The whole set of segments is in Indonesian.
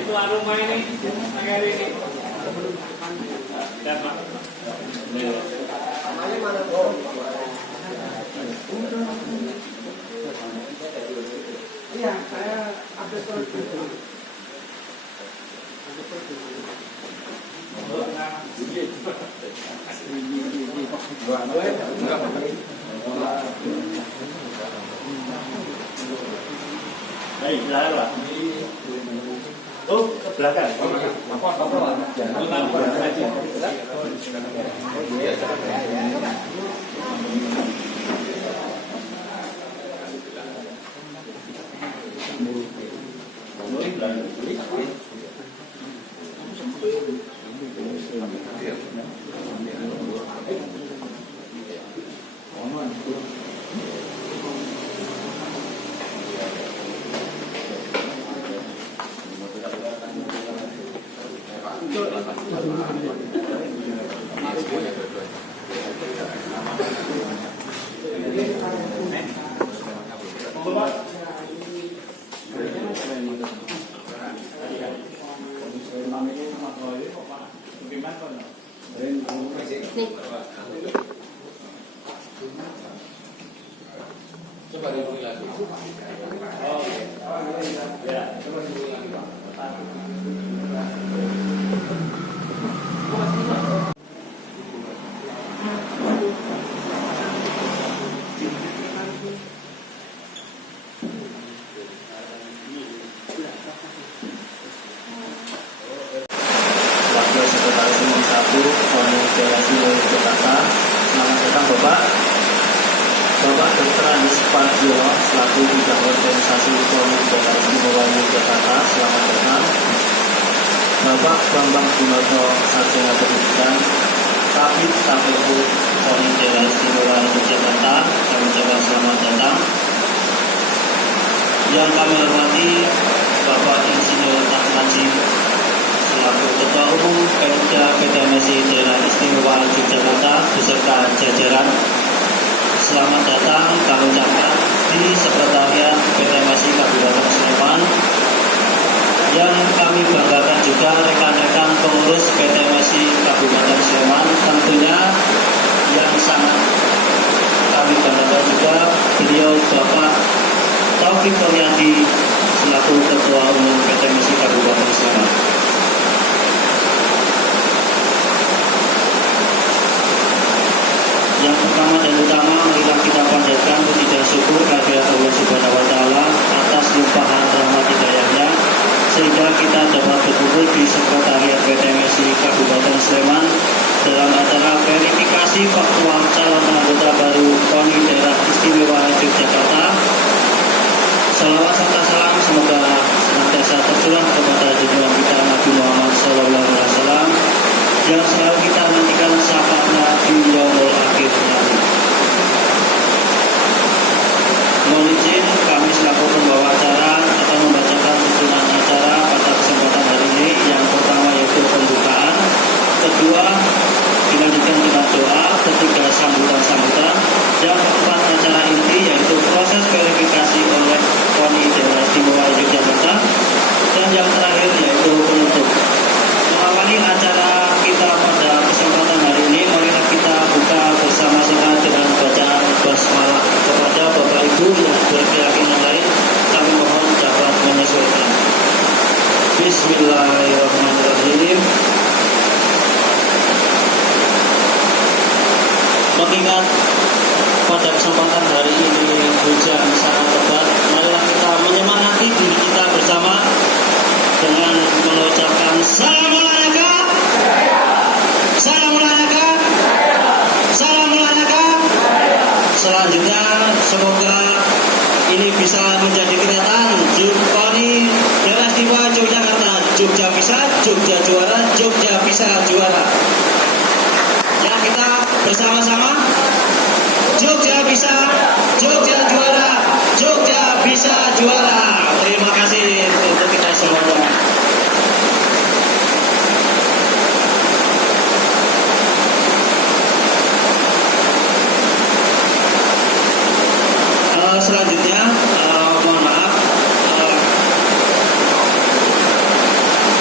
Itu aroma ini, agar ini. Dan Pak. Namanya mana kok? Iya, saya update terus. Baik, silakan Pak. Oh, ke belakang. Coba diulangi lagi. Oh, ya. Wakil Sekretaris Umum 1 Organisasi Jakarta. Selamat datang Bapak. Bapak Dr. Anies Pardiono selaku Bidang Organisasi Forum Daerah Istimewa Yogyakarta. Selamat datang. Bapak Bambang Gunoto Sarjana Pendidikan Kabid KPU Forum Daerah Istimewa Yogyakarta. Kami ucapkan selamat datang. Yang kami hormati Bapak Insinyur Najib selaku Ketua Umum Pemda PTMSI Daerah Istimewa Yogyakarta beserta jajaran. Selamat datang kami ucapkan di Sekretariat PTMSI Kabupaten Sleman. Yang kami banggakan juga rekan-rekan pengurus PTMSI Kabupaten Sleman. Tentunya yang sangat kami banggakan juga beliau Bapak Taufik Poryadi selaku Ketua Umum PTMSI Kabupaten Sleman. Yang pertama dan utama, marilah kita panjatkan puji dan syukur kehadirat Allah Subhanahu wa Ta'ala atas limpahan rahmat hidayahnya sehingga kita dapat berkumpul di Sekretariat PTMSI Kabupaten Sleman dalam acara verifikasi faktual calon anggota baru KONI Daerah Istimewa Yogyakarta. Salawat serta salam semoga senantiasa tercurah kepada junjungan kita Nabi Muhammad SAW yang selalu kita nantikan syafaatnya di yaumul akhir nanti. Mohon izin kami selaku pembawa acara akan membacakan tuntunan acara pada kesempatan hari ini. Yang pertama yaitu pembukaan, kedua dilanjutkan dengan doa, ketiga sambutan-sambutan, yang keempat acara inti yaitu proses verifikasi oleh KONI Daerah Istimewa Yogyakarta, dan yang terakhir yaitu penutup. Mengawali acara kita pada kesempatan hari ini, marilah kita buka bersama-sama dengan bacaan basmalah. Kepada Bapak Ibu yang berkeyakinan lain, kami mohon dapat menyesuaikan. Bismillahirrahmanirrahim. Mengingat pada kesempatan hari ini hujan sangat lebat, marilah kita menyemangati diri kita bersama dengan mengucapkan salam olahraga, salam olahraga, salam olahraga. Selanjutnya semoga ini bisa menjadi kenyataan. KONI Daerah Istimewa Yogyakarta, Jogja bisa, Jogja juara, Jogja bisa juara. Ya, kita bersama-sama, Jogja bisa, Jogja juara, Jogja bisa juara. Terima kasih untuk kita semuanya. selanjutnya, mohon maaf,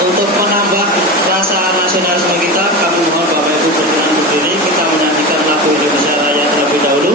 untuk menambah rasa nasionalisme kita, kami mohon Bapak Ibu berkenan berdiri, kita menyanyikan lagu Indonesia Raya terlebih dahulu.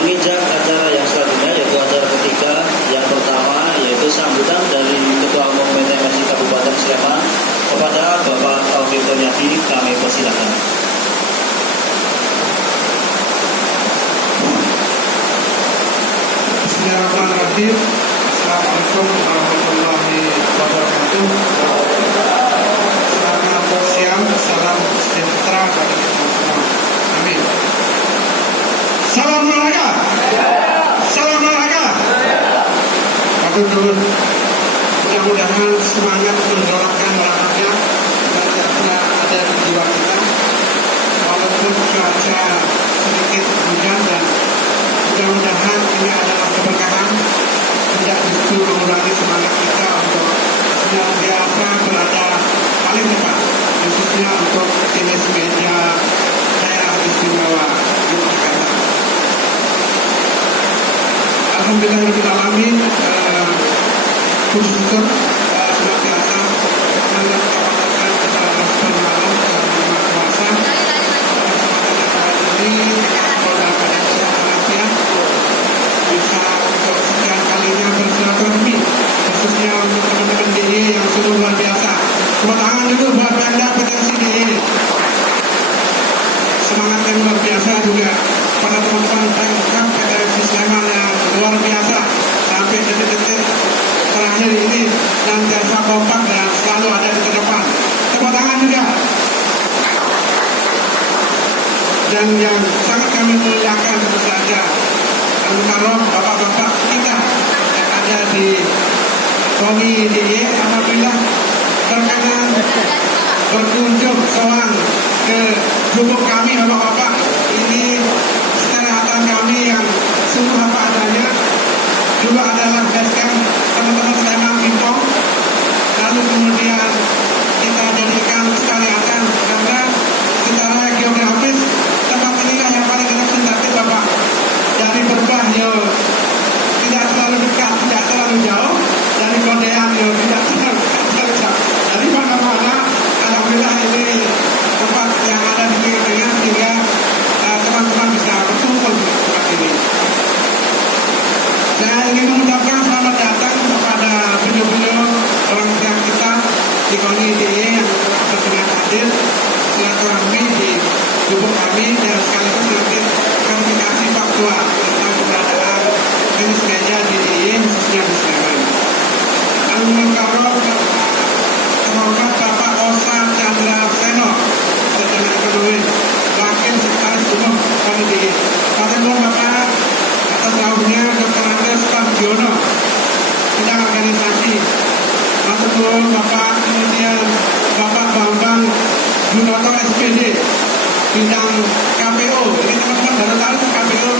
Menginjak acara yang selanjutnya, yaitu acara ketiga. Yang pertama yaitu sambutan dari Ketua Umum PTMSI Kabupaten Sleman kepada Bapak Taufik Kurniadi, kami persilakan. Bismillahirrahmanirrahim. Assalamualaikum warahmatullahi wabarakatuh. Selamat siang, salam sejahtera bagi kita semua. Amin. Salam olahraga. Salam olahraga. Turun. Mudah-mudahan semangat mendorongkan olahraga dan ada di jiwa kita. Walaupun cuaca sedikit hujan, dan mudah-mudahan ini adalah keberkahan, tidak justru mengurangi semangat kita untuk senantiasa berada paling depan, khususnya untuk tenis meja daerah istimewa Yogyakarta. Alhamdulillahirrahmanirrahim. Puji syukur senantiasa mengucapkan kepada Allah Subhanahu dan Maha Kuasa ini dalam keadaan sehat walafiat bisa untuk sekian kalinya bersilaturahmi, khususnya untuk teman-teman DIY yang sungguh luar biasa. Tepuk tangan dulu buat Pemda Potensi DIY. Semangat yang luar biasa juga pada teman-teman Pemkab PTMSI Sleman yang luar biasa sampai detik-detik terakhir ini senantiasa kompak dan selalu ada di terdepan. Tepuk tangan juga. Dan yang sangat kami muliakan tentu saja Al-Mukarram bapak-bapak kita yang ada di KONI DIY, apabila berkenan berkunjung soal ke gubuk kami bapak-bapak, ini kesehatan kami yang sungguh apa adanya. Juga adalah basecamp teman-teman Sleman Pimpong. Lalu kemudian kita jadikan sekalian karena secara geografis tempat inilah yang paling representatif bapak. Dari Berbah yo tidak terlalu dekat, tidak terlalu jauh. Dari Kondean yo tidak terlalu dekat. Dari mana-mana, alhamdulillah ini tempat yang ada di tengah-tengah sehingga teman-teman bisa berkumpul di tempat ini. Saya ingin mengucapkan di KONI DIY yang berkenan hadir silaturahmi di gubuk kami dan sekaligus nanti klarifikasi faktual tentang keberadaan jenis meja di DIY khususnya di Sleman. Al-Mukarram terhormat Bapak Osa Chandra Seno, Sekretaris Ekonomi, Wakil Sekretaris Umum KONI DIY. Matur Bapak atas lauknya Dr. Andes Pambiono, bidang organisasi. Matur Bapak, kemudian Bapak Bambang Junoto SPD, bidang KPO. Ini teman-teman baru tahu itu KPO,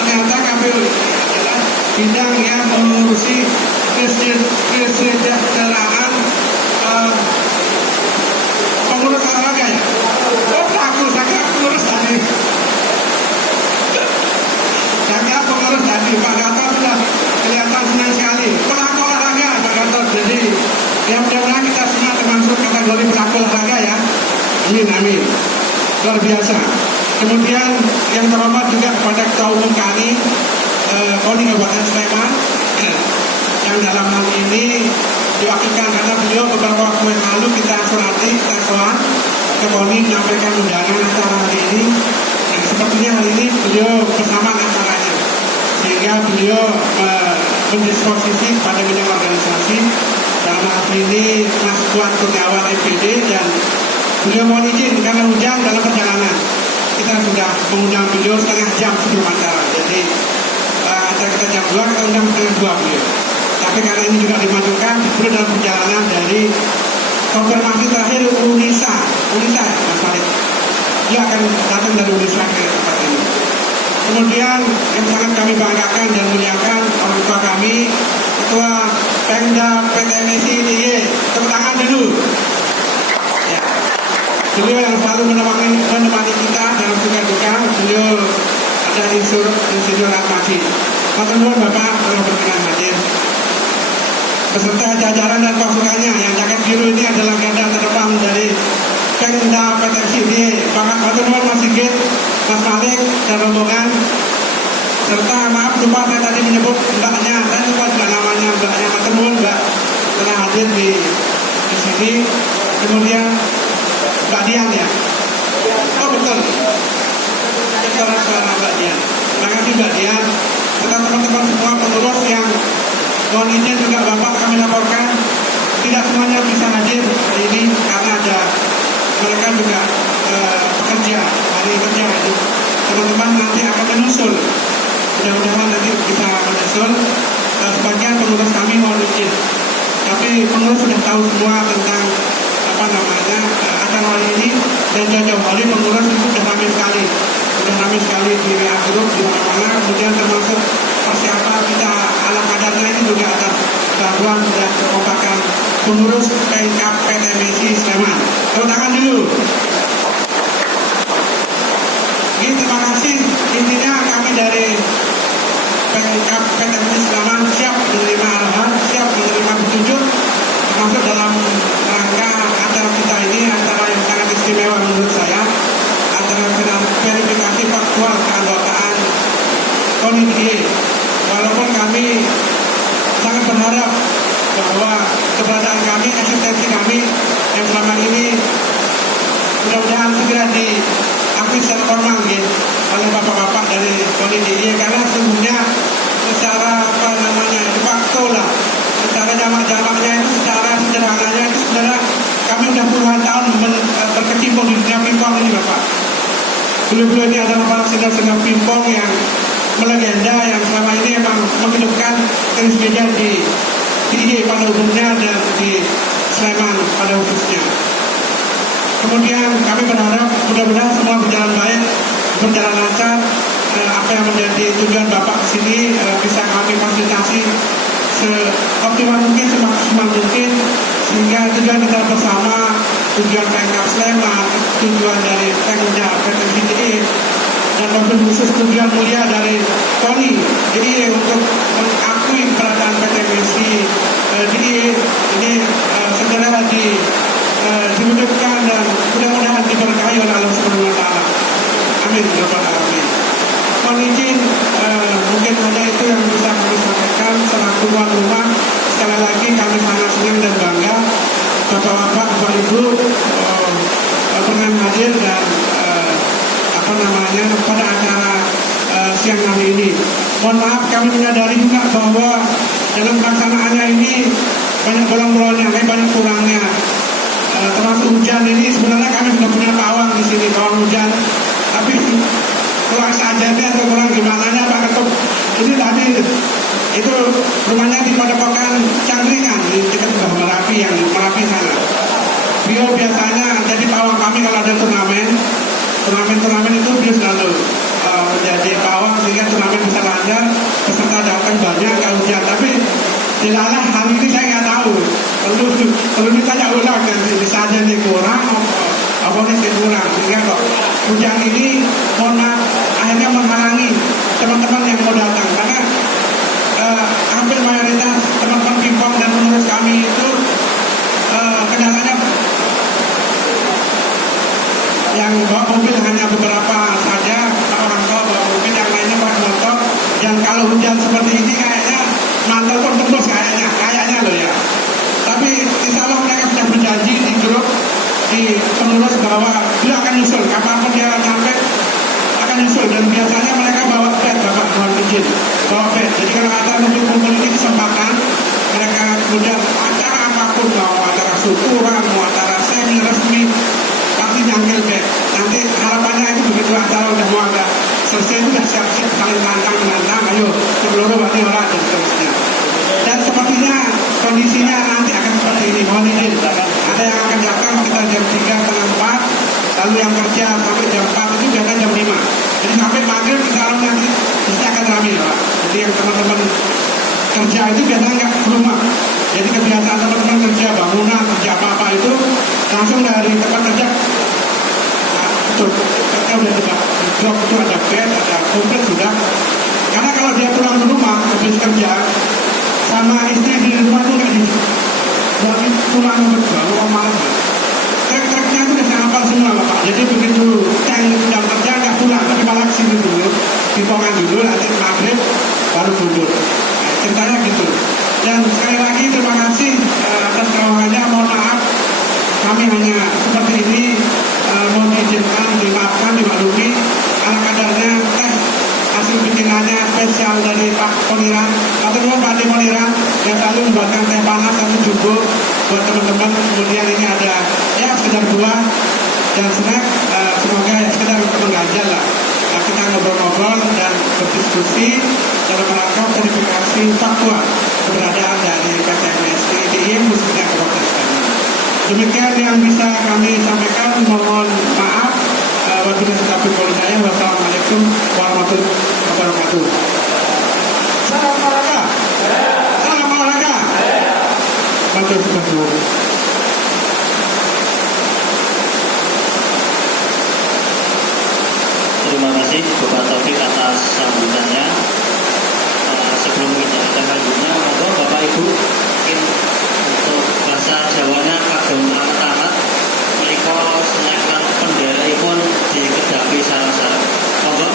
ternyata KPO ini adalah bidang yang mengurusi kesejahteraan pengurus olahraga ya. Oh, saya pengurus tadi. Saya pengurus tadi, Pak Gatot sudah kelihatan senang sekali. Pelaku olahraga, Pak Gatot. Jadi, yang mudah-mudahan kita semua termasuk kategori pelaku olahraga ya. Amin, amin. Luar biasa. Kemudian yang terhormat juga kepada Ketua Umum KONI, KONI Kabupaten Sleman, yang dalam hal ini diwakilkan karena beliau beberapa waktu yang lalu kita soal ke KONI menyampaikan undangan acara hari ini. Dan sepertinya hari ini beliau bersama acaranya, sehingga beliau mendisposisi pada bidang organisasi. Dalam hal ini Mas Tuan Kurniawan MPD, dan beliau mohon izin karena hujan dalam perjalanan. Kita sudah mengundang beliau setengah jam sebelum acara. Jadi acara kita jam 2, kita undang setengah 2 beliau. Tapi karena ini juga dimajukan, beliau dalam perjalanan dari konfirmasi terakhir Unisa ya Mas Malik. Dia akan datang dari Unisa ke tempat ini. Kemudian yang sangat kami banggakan dan muliakan orang tua kami, Ketua Pemda PTMSI DIY, tepuk tangan dulu. Ya. Beliau yang selalu menemani kita dalam suka duka. Beliau ada Insinyur Atmadi. Matur nuwun Bapak kalau berkenan hadir. Beserta jajaran dan pasukannya, yang jaket biru ini adalah garda terdepan dari Pemda PTMSI DIY. Matur nuwun Mas Sigit, Mas Malik dan rombongan. Serta maaf lupa saya tadi menyebut mbaknya, saya lupa juga namanya, mbaknya Matur nuwun Mbak telah hadir di sini. Kemudian Mbak Dian ya. Oh betul. Suara Mbak Dian. Terima kasih Mbak Dian. Serta teman-teman semua pengurus yang mohon izin juga Bapak kami laporkan tidak semuanya bisa hadir hari ini karena ada mereka juga pekerja, hari kerja itu. Teman-teman nanti akan menyusul. Mudah-mudahan nanti bisa menyusul. Sebagian pengurus kami mohon izin. Tapi pengurus sudah tahu semua tentang acara hari ini, dan jauh-jauh hari pengurus itu sudah ramai sekali di WA Group di mana-mana. Kemudian termasuk persiapan kita ala kadarnya ini juga atas bantuan dan kekompakan pengurus Pemkab PTMSI Sleman. Tepuk tangan dulu. Ini terima kasih. Intinya kami dari Pemkab PTMSI Sleman siap menerima arahan, siap menerima petunjuk, termasuk dalam rangka acara kita ini, acara yang sangat istimewa menurut saya, acara verifikasi faktual keanggotaan KONI DIY. Walaupun kami sangat berharap bahwa keberadaan kami, eksistensi kami yang selama ini mudah-mudahan segera diakui secara formal oleh bapak-bapak dari KONI DIY, karena sesungguhnya secara de facto lah, secara jamak-jamaknya itu, secara sederhananya itu sebenarnya kami sudah puluhan tahun berkecimpung di dunia pingpong ini Bapak. Beliau-beliau ini adalah para senior-senior pingpong yang melegenda, yang selama ini memang menghidupkan tenis meja di DIY pada umumnya dan di Sleman pada khususnya. Kemudian kami berharap mudah-mudahan semua berjalan baik, berjalan lancar. Apa yang menjadi tujuan Bapak ke sini bisa kami fasilitasi seoptimal mungkin, semaksimal mungkin, sehingga tujuan kita bersama, tujuan Pemkab Sleman, tujuan dari Pemda PTMSI DIY, dan wabil khusus tujuan mulia dari KONI DIY untuk mengakui keberadaan PTMSI DIY ini segera diwujudkan dan mudah-mudahan diberkahi oleh Allah Subhanahu wa Ta'ala. Amin ya rabbal alamin. Mohon izin, mungkin hanya itu yang bisa kami sampaikan selaku tuan rumah. Sekali lagi kami sangat senang dan bangga Bapak-bapak, Bapak Ibu pernah hadir dan pada acara siang hari ini. Mohon maaf, kami menyadari juga bahwa dalam pelaksanaannya ini banyak bolong-bolongnya, banyak kurangnya. Termasuk hujan ini sebenarnya kami sudah punya pawang di sini, pawang hujan, tapi kurang sajanya atau kurang gimana Pak Ketum. Ini tadi itu rumahnya di Padepokan Cangkringan di dekat Merapi, yang Merapi sana. Beliau biasanya jadi pawang kami kalau ada turnamen itu beliau selalu jadi pawang sehingga turnamen bisa lancar, peserta datang banyak, nggak hujan. Tapi dilalah hari ini saya nggak tahu. Perlu ditanya ulang nanti bisa aja nih kurang, apa nih kurang, sehingga kok hujan ini mohon maaf akhirnya menghalangi teman-teman yang mau datang, karena hampir mayoritas teman-teman pimpong dan pengurus kami itu kendalanya yang bawa mobil hanya beberapa saja, orang tua bawa mobil, yang lainnya pakai motor. Dan kalau hujan seperti ini kayaknya mantel pun tembus kayaknya loh ya. Tapi insya Allah mereka sudah berjanji di grup di pengurus bahwa dia akan nyusul, kapanpun dia sampai akan nyusul. Dan biasanya mereka bawa bed, Bapak mohon izin, bawa bed. Jadi kalau ada kumpul ini kesempatan, mereka kemudian acara apapun, mau acara syukuran, mau acara semi resmi, pasti nyangkil bed. Nanti harapannya itu begitu acara udah mau agak selesai, sudah siap-siap saling menantang, ayo seluruh wali orang dan seterusnya. Dan sepertinya kondisinya nanti akan seperti ini. Mohon izin, ada yang akan datang sekitar jam 3 setengah 4, lalu yang kerja sampai jam 4 itu biasanya jam 5. Jadi sampai maghrib insya Allah nanti bisnya akan ramai Pak. Jadi yang teman-teman kerja itu biasanya nggak ke rumah. Jadi kebiasaan teman-teman kerja bangunan, kerja apa-apa itu langsung dari tempat kerja. Kita udah di blok itu ada bed, ada komplit sudah. Karena kalau dia pulang ke rumah habis kerja sama istri di rumah itu nggak di pulang berdua, malas. Trek-treknya itu udah hafal semua Bapak. Jadi begitu yang jam kerja nggak pulang, tapi malah kesini dulu, dipongan dulu, nanti maghrib baru bubur. Ceritanya gitu. Dan sekali lagi terima kasih atas kerawangannya. Mohon maaf kami hanya seperti ini, mohon diizinkan, dimaafkan, dimaklumi. Karena kadarnya teh hasil bikinannya spesial dari Pak Poniran atau Pak Demoniran yang selalu membuatkan teh panas satu jumbo buat teman-teman. Kemudian ini ada ya sekedar buah dan snack, semoga ya sekedar untuk mengganjal lah. Nah, kita ngobrol-ngobrol dan berdiskusi dalam rangka verifikasi faktual keberadaan dari PT MSI DIY khususnya Kabupaten Sleman. Demikian yang bisa kami sampaikan. Mohon maaf. Wabillahi taufiq wal hidayah. Wassalamualaikum warahmatullahi wabarakatuh. Salam olahraga. Salam olahraga. Matur suwun. Terima kasih Bapak Taufik atas sambutannya. Sebelum kita lanjutnya, monggo Bapak Ibu mungkin untuk bahasa Jawanya kagem amat-amat menika snack lan penderekipun dikedapi sareng-sareng. Monggo.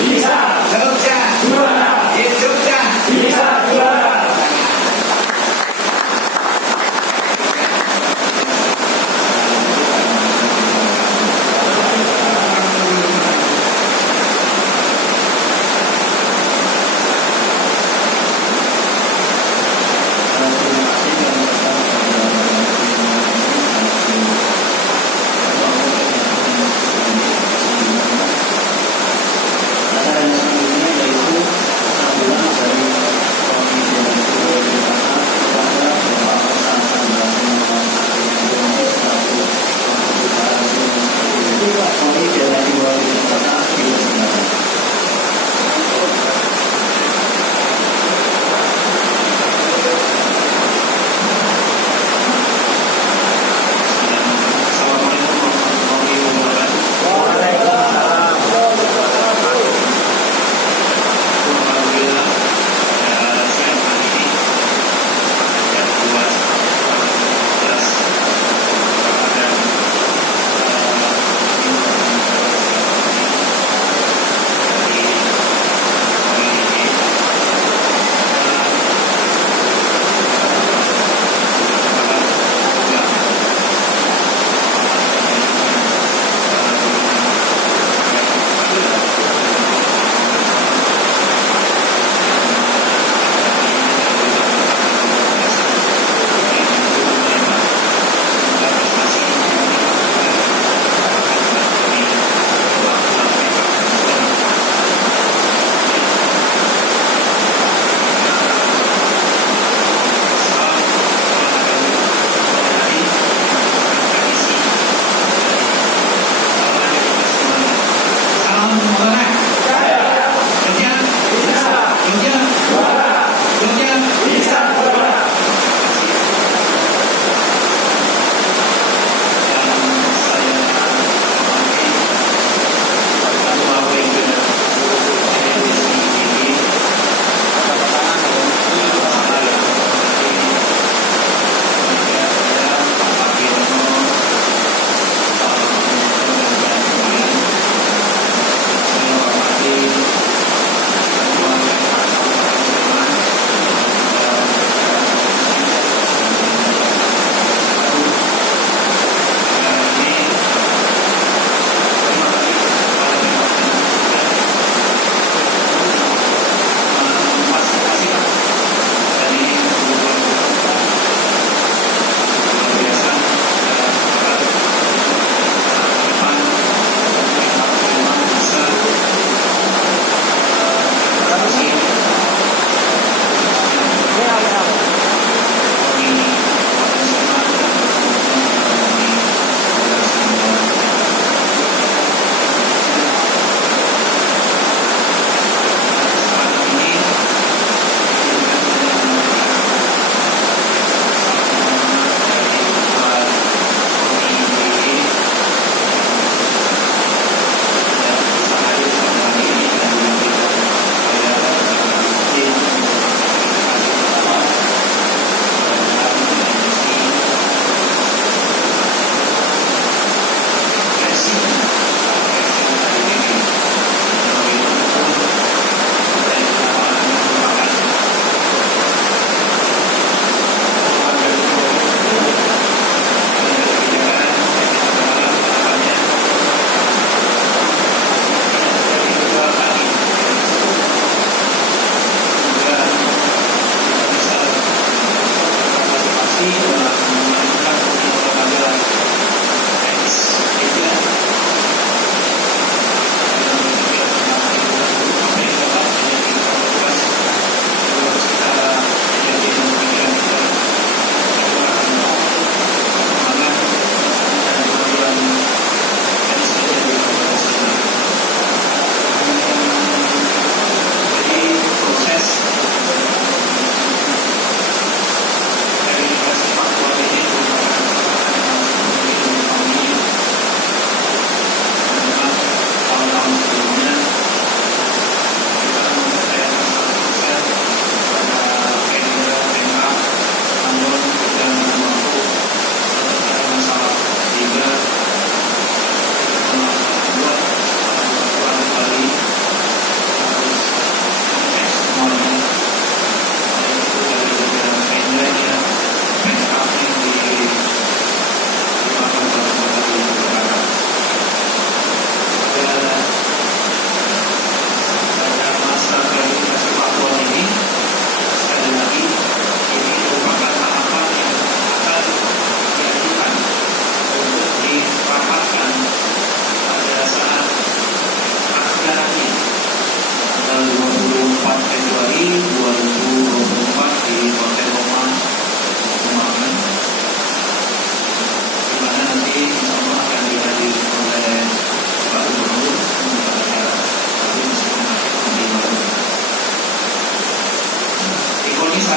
Bisa. Jogja. Juara. Di Jogja. Bisa juara. Terima kasih kami ucapkan kepada acara yang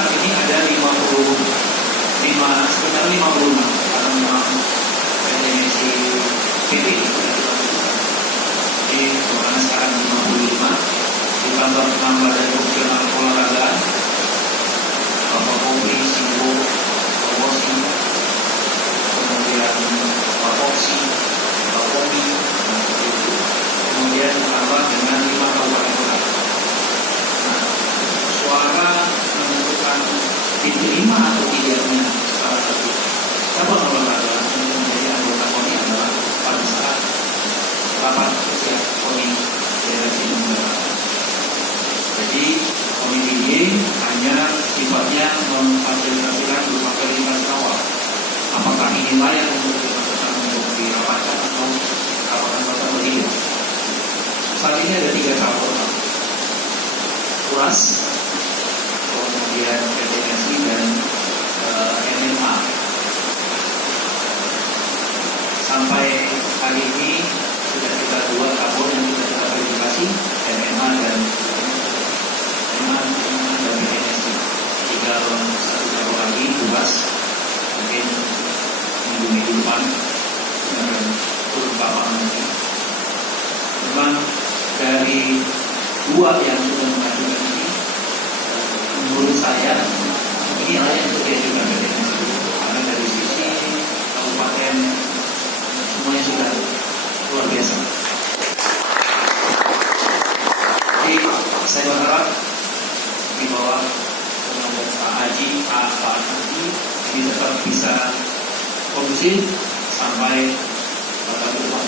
saat ini ada 55, sebenarnya 56 karena memang tendensi PP jadi kemana sekarang 55 ditambah 6 badan fungsional olahraga Kapolri, Simbo, Kapolri, kemudian Kapolsi, Kapolri, kemudian ditambah dengan 5 kabupaten kota. Nah, suara menentukan diterima atau tidaknya salah satu cabang olahraga untuk menjadi anggota KONI adalah pada saat rapat usia KONI Federasi Indonesia. Jadi KONI hanya sifatnya memfasilitasikan berupa verifikasi awal. Apakah ini layak untuk dimasukkan untuk dirapatkan atau rapat berbeda? Saat ini ada 3 tahap program. URAS, kemudian PTNSI dan MMA. Sampai hari ini sudah kita 2 tahun yang kita verifikasi MMA dan PTNSI. Tinggal 1 tahun lagi URAS, mungkin minggu depan akan turun lapangan nanti. Memang dari 2 yang sudah mengajukan ini, menurut saya ini layak untuk diajukan PTNSI karena dari sisi kabupaten semuanya sudah luar biasa. Jadi saya berharap di bawah pengawasan Pak Haji, Pak Haji ini tetap bisa kondusif sampai pada depan.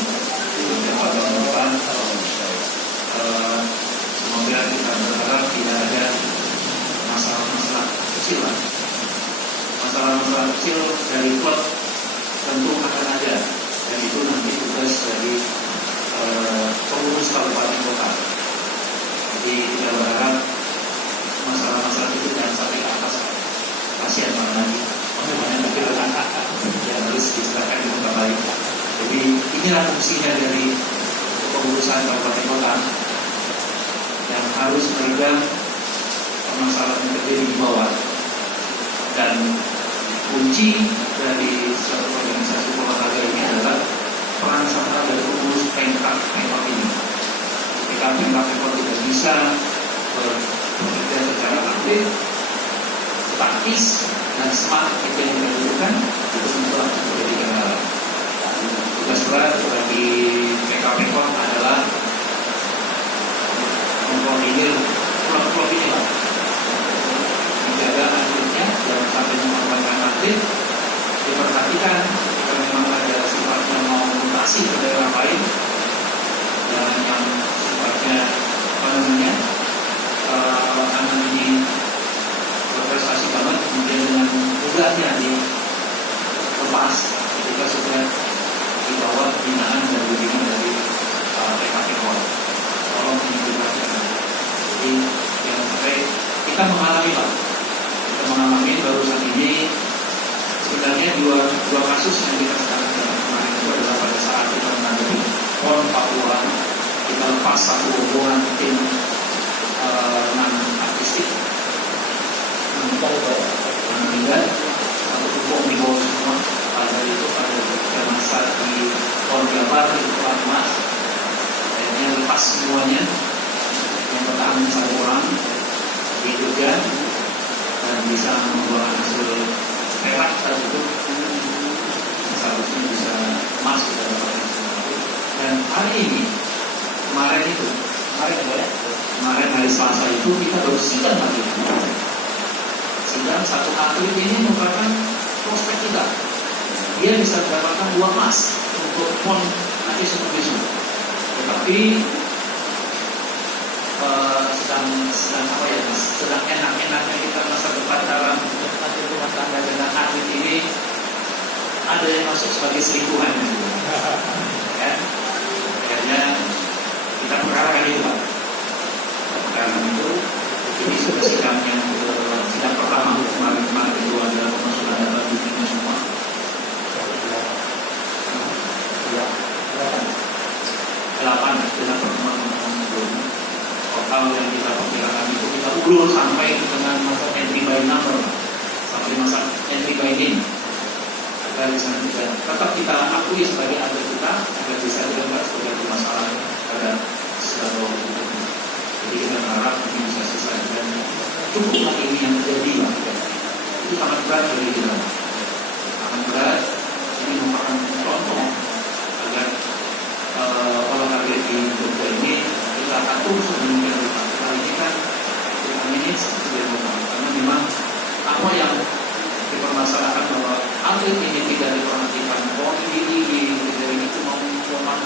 Semoga kita berharap tidak ada masalah-masalah kecil lah. Masalah-masalah kecil dari klub tentu akan ada, dan itu nanti tugas dari pengurus kabupaten kota. Jadi kita berharap masalah-masalah itu jangan sampai ke atas. Kasihan mana lagi, bagaimana yang harus diserahkan di tempat lain. Jadi inilah fungsinya dari pengurusan kabupaten kota yang harus memegang permasalahan yang terjadi di bawah, dan kunci dari suatu organisasi olahraga ini adalah peran serta dari pengurus Pemkab ini. Ketika Pemkab tidak bisa bekerja secara aktif, taktis dan smart itu yang dilakukan, itu semua menjadi kendala. Tugas berat bagi PKP adalah mengkoordinir klub-klub ini lah, menjaga atletnya jangan sampai mengorbankan atlet, diperhatikan jika memang ada sifatnya mau mutasi ke daerah lain, jangan yang sifatnya anak ini berprestasi banget kemudian dengan mudahnya dilepas ketika sudah di bawah binaan dan bimbingan dari PKP KON. Tolong diperhatikan. Jadi jangan sampai kita mengalami barusan ini sebenarnya dua kasus yang kita sekarang kemarin itu adalah pada saat kita menghadapi PON Papua, kita lepas satu hubungan tim artistik meninggal, satu hukum di bawah semua. Pada itu pada masa di PON Jabar itu Mas akhirnya lepas semuanya, yang bertahan 1 orang di Jogja dan bisa membuat hasil perak tersebut, seharusnya bisa masuk dalam organisasi. Dan hari ini kemarin hari Selasa itu kita baru sidang lagi. Sidang satu atlet ini merupakan prospek kita. Dia bisa mendapatkan 2 emas untuk PON nanti Supervision. Tetapi sedang enak-enaknya kita masa depan dalam rumah tangga dengan atlet ini, ada yang masuk sebagai selingkuhan. Ya, akhirnya kita perkarakan itu, Pak. Ini sudah sidang yang sidang pertama kemarin itu adalah pemasukan data dunia semua. Delapan pertemuan sebelumnya. Total yang kita perkirakan itu kita ulur sampai dengan masa entry by number sampai masa entry by name. Dari sana juga tetap kita akui sebagai atlet kita agar bisa dianggap sebagai masalah pada seluruh hidup. Jadi kita berharap ini bisa selesai dan cukuplah ini yang terjadi lah. Itu sangat berat bagi kita, sangat berat. Ini merupakan contoh agar olahraga di Jogja ini kita atur sedemikian rupa. Kali ini kan kita manage sedemikian rupa karena memang apa yang dipermasalahkan bahwa atlet ini tidak diperhatikan, bahwa ini itu mau memang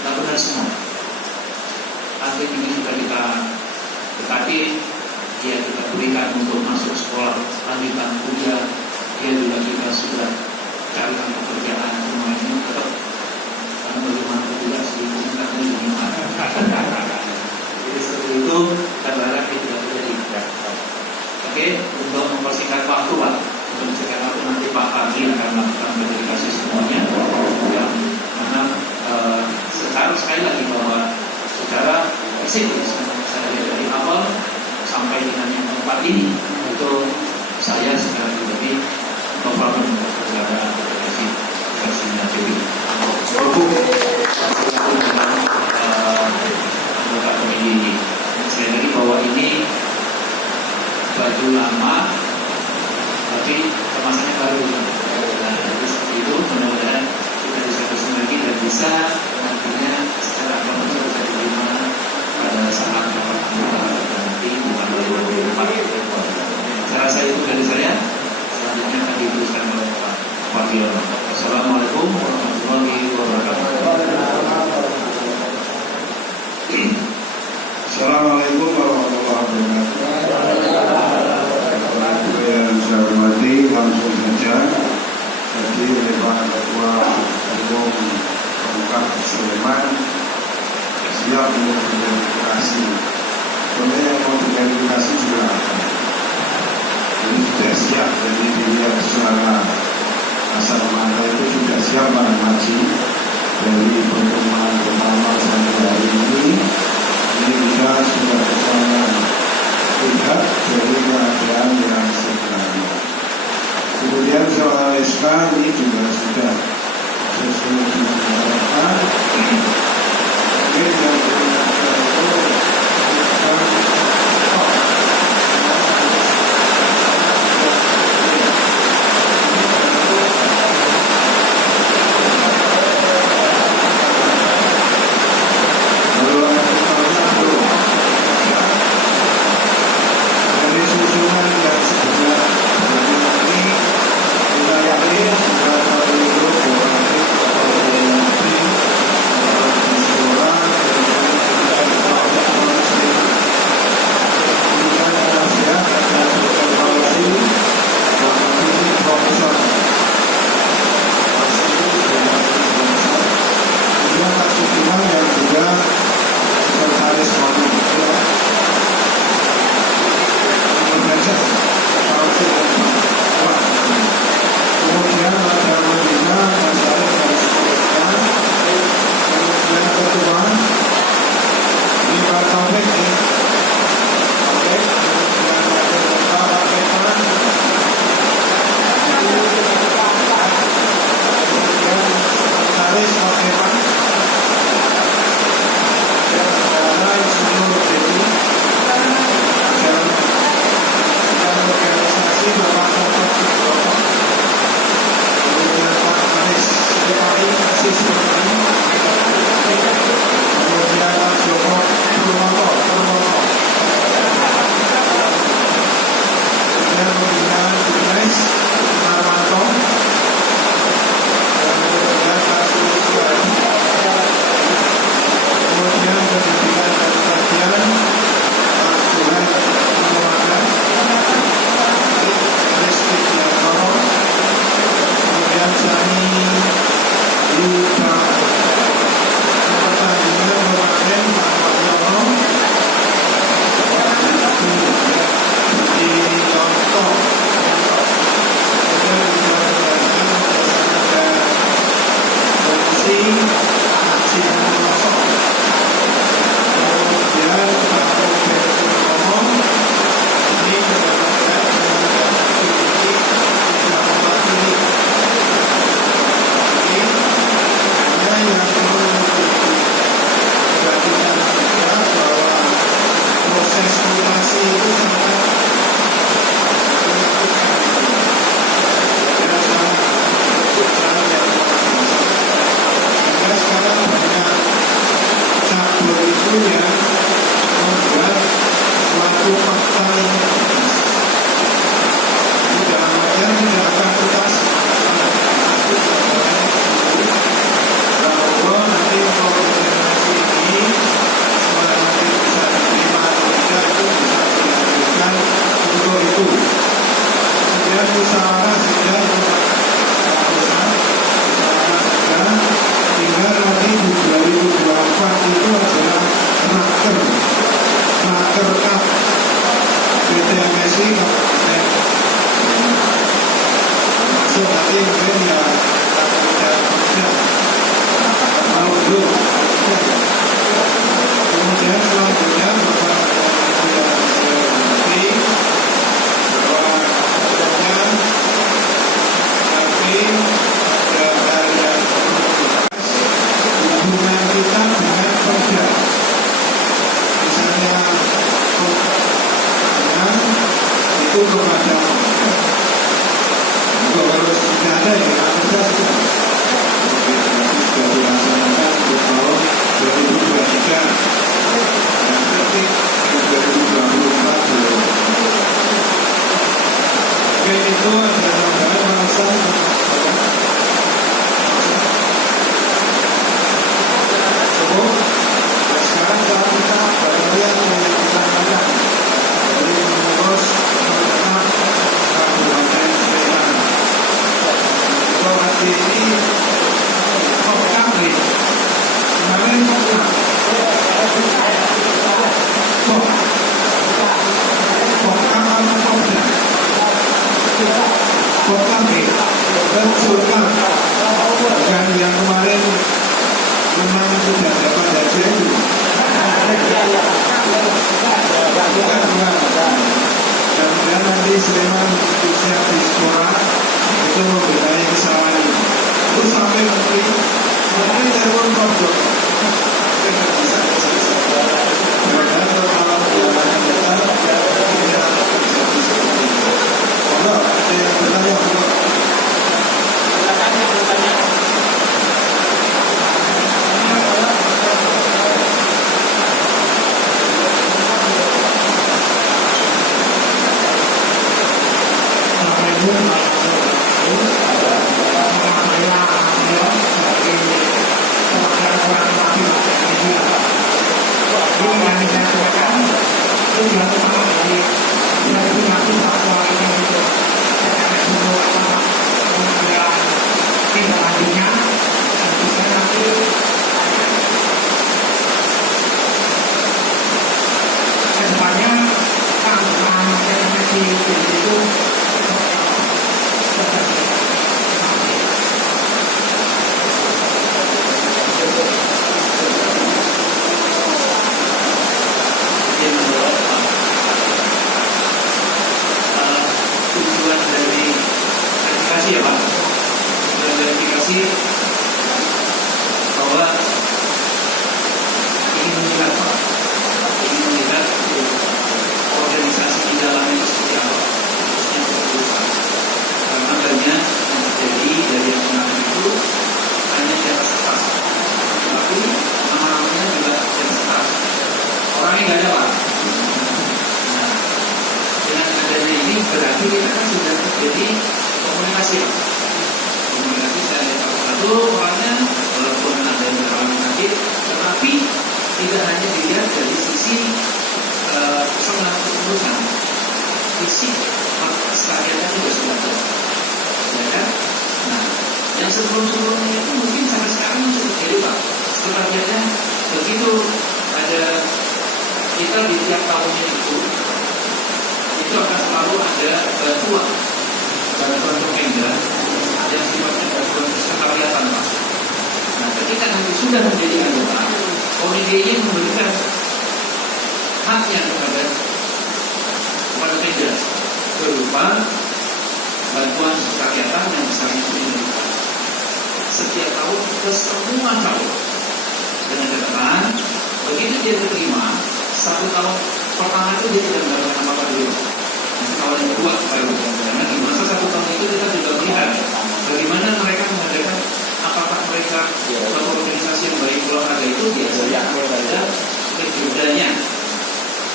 tidak benar semua. Atlet ini sudah kita dekati, dia kita berikan untuk masuk sekolah lanjutan kuliah, dia juga kita sudah carikan pekerjaan, semuanya tetap karena bagaimana juga sebelumnya kan gimana. Jadi seperti itu kita berharap itu tidak terjadi. Oke, untuk mempersingkat waktu Pak, untuk mempersingkat waktu nanti Pak Haji akan melakukan verifikasi semuanya, yang mana secara sekali lagi bahwa secara fisik saya lihat dari awal sampai dengan yang keempat ini itu saya secara pribadi membangun secara verifikasi versinya Dewi. Anggota pemilih ini. Sekali lagi bahwa ini baju lama tapi kemasannya baru. Nah, seperti itu mudah-mudahan kita bisa bersama lagi dan bisa nantinya secara komputer bisa diterima pada saat nanti bukan 2024. Saya rasa itu dari saya. Selanjutnya akan diteruskan oleh Pak Wagiono. Assalamualaikum warahmatullahi wabarakatuh. Assalamualaikum warahmatullahi wabarakatuh. Yang saya hormati, langsung saja. Jadi oleh Pak Ketua Umum Pemkab Sleman siap untuk verifikasi. Sebenarnya yang mau verifikasi juga ini sudah siap. Jadi dilihat secara asal mata itu sudah siap barang haji dari pertemuan pertama sampai hari ini. Ini kita sudah bersama lihat dari keadaan yang sebenarnya. Kemudian soal SK ini juga sudah sesuai dengan harapan. Mungkin yang berikutnya tidak akan tugas bahwa nanti koordinasi ini semuanya nanti bisa diterima atau tidak itu bisa dilanjutkan untuk itu. Kemudian usaha sudah tinggal nanti di 2024 itu adalah naker cup PT MSI masuk nanti mungkin ya kalau belum kemudian selanjutnya Bapak sudah mengerti bahwa nanti ada hubungan kita dengan kerja, misalnya itu kepada juga harus tidak ada yang kerja sudah dilaksanakan untuk tahun 2023 dan nanti 2024 belum. Oke, itu ada tambahan alasan. Sekarang saat kita berlihat yang disampaikan dari pengurus pemerintah Kabupaten Sleman. Informasi ini kami kemarin dan yang kemarin memang sudah dapat hasil itu. Dan nanti Sleman siap di sekolah itu membenahi kesalahan ini. Itu sampai nanti telepon kodok. Tidak bisa selesai. Dan kalau jalannya benar, tidak bisa seperti itu. Kalau ada yang bertanya, tujuan dari verifikasi ya Pak, tujuan verifikasi bahwa ingin melihat Pak, ingin melihat organisasi di dalamnya itu seperti apa, khususnya kepengurusan. Karena banyak yang terjadi dari yang kemarin itu hanya di atas kertas, tapi nama-namanya juga di atas kertas, orangnya nggak ada Pak. Dengan adanya ini berarti kita kan sudah terjadi komunikasi secara satu orangnya walaupun ada yang terlalu sakit, tetapi tidak hanya dilihat dari sisi persoalan kepengurusan, sisi kesehatan juga sudah ada, ya kan? Nah, yang sebelum-sebelumnya itu mungkin sampai sekarang masih terjadi Pak. Sebenarnya begitu ada kita di tiap tahunnya itu akan selalu ada bantuan Pemda yang sifatnya bantuan sekretariatan Pak. Nah, ketika nanti sudah menjadi anggota, komite ini memberikan haknya kepada Pemda berupa bantuan sekretariatan yang besarnya ini setiap tahun ke semua calon. Dengan catatan, begitu dia diterima, 1 tahun pertama itu dia tidak mendapatkan apa-apa dulu. Tahun yang kedua, karena di masa 1 tahun itu kita juga melihat bagaimana mereka mengadakan, apakah mereka suatu organisasi yang baik olahraga itu biasanya ada kejadiannya.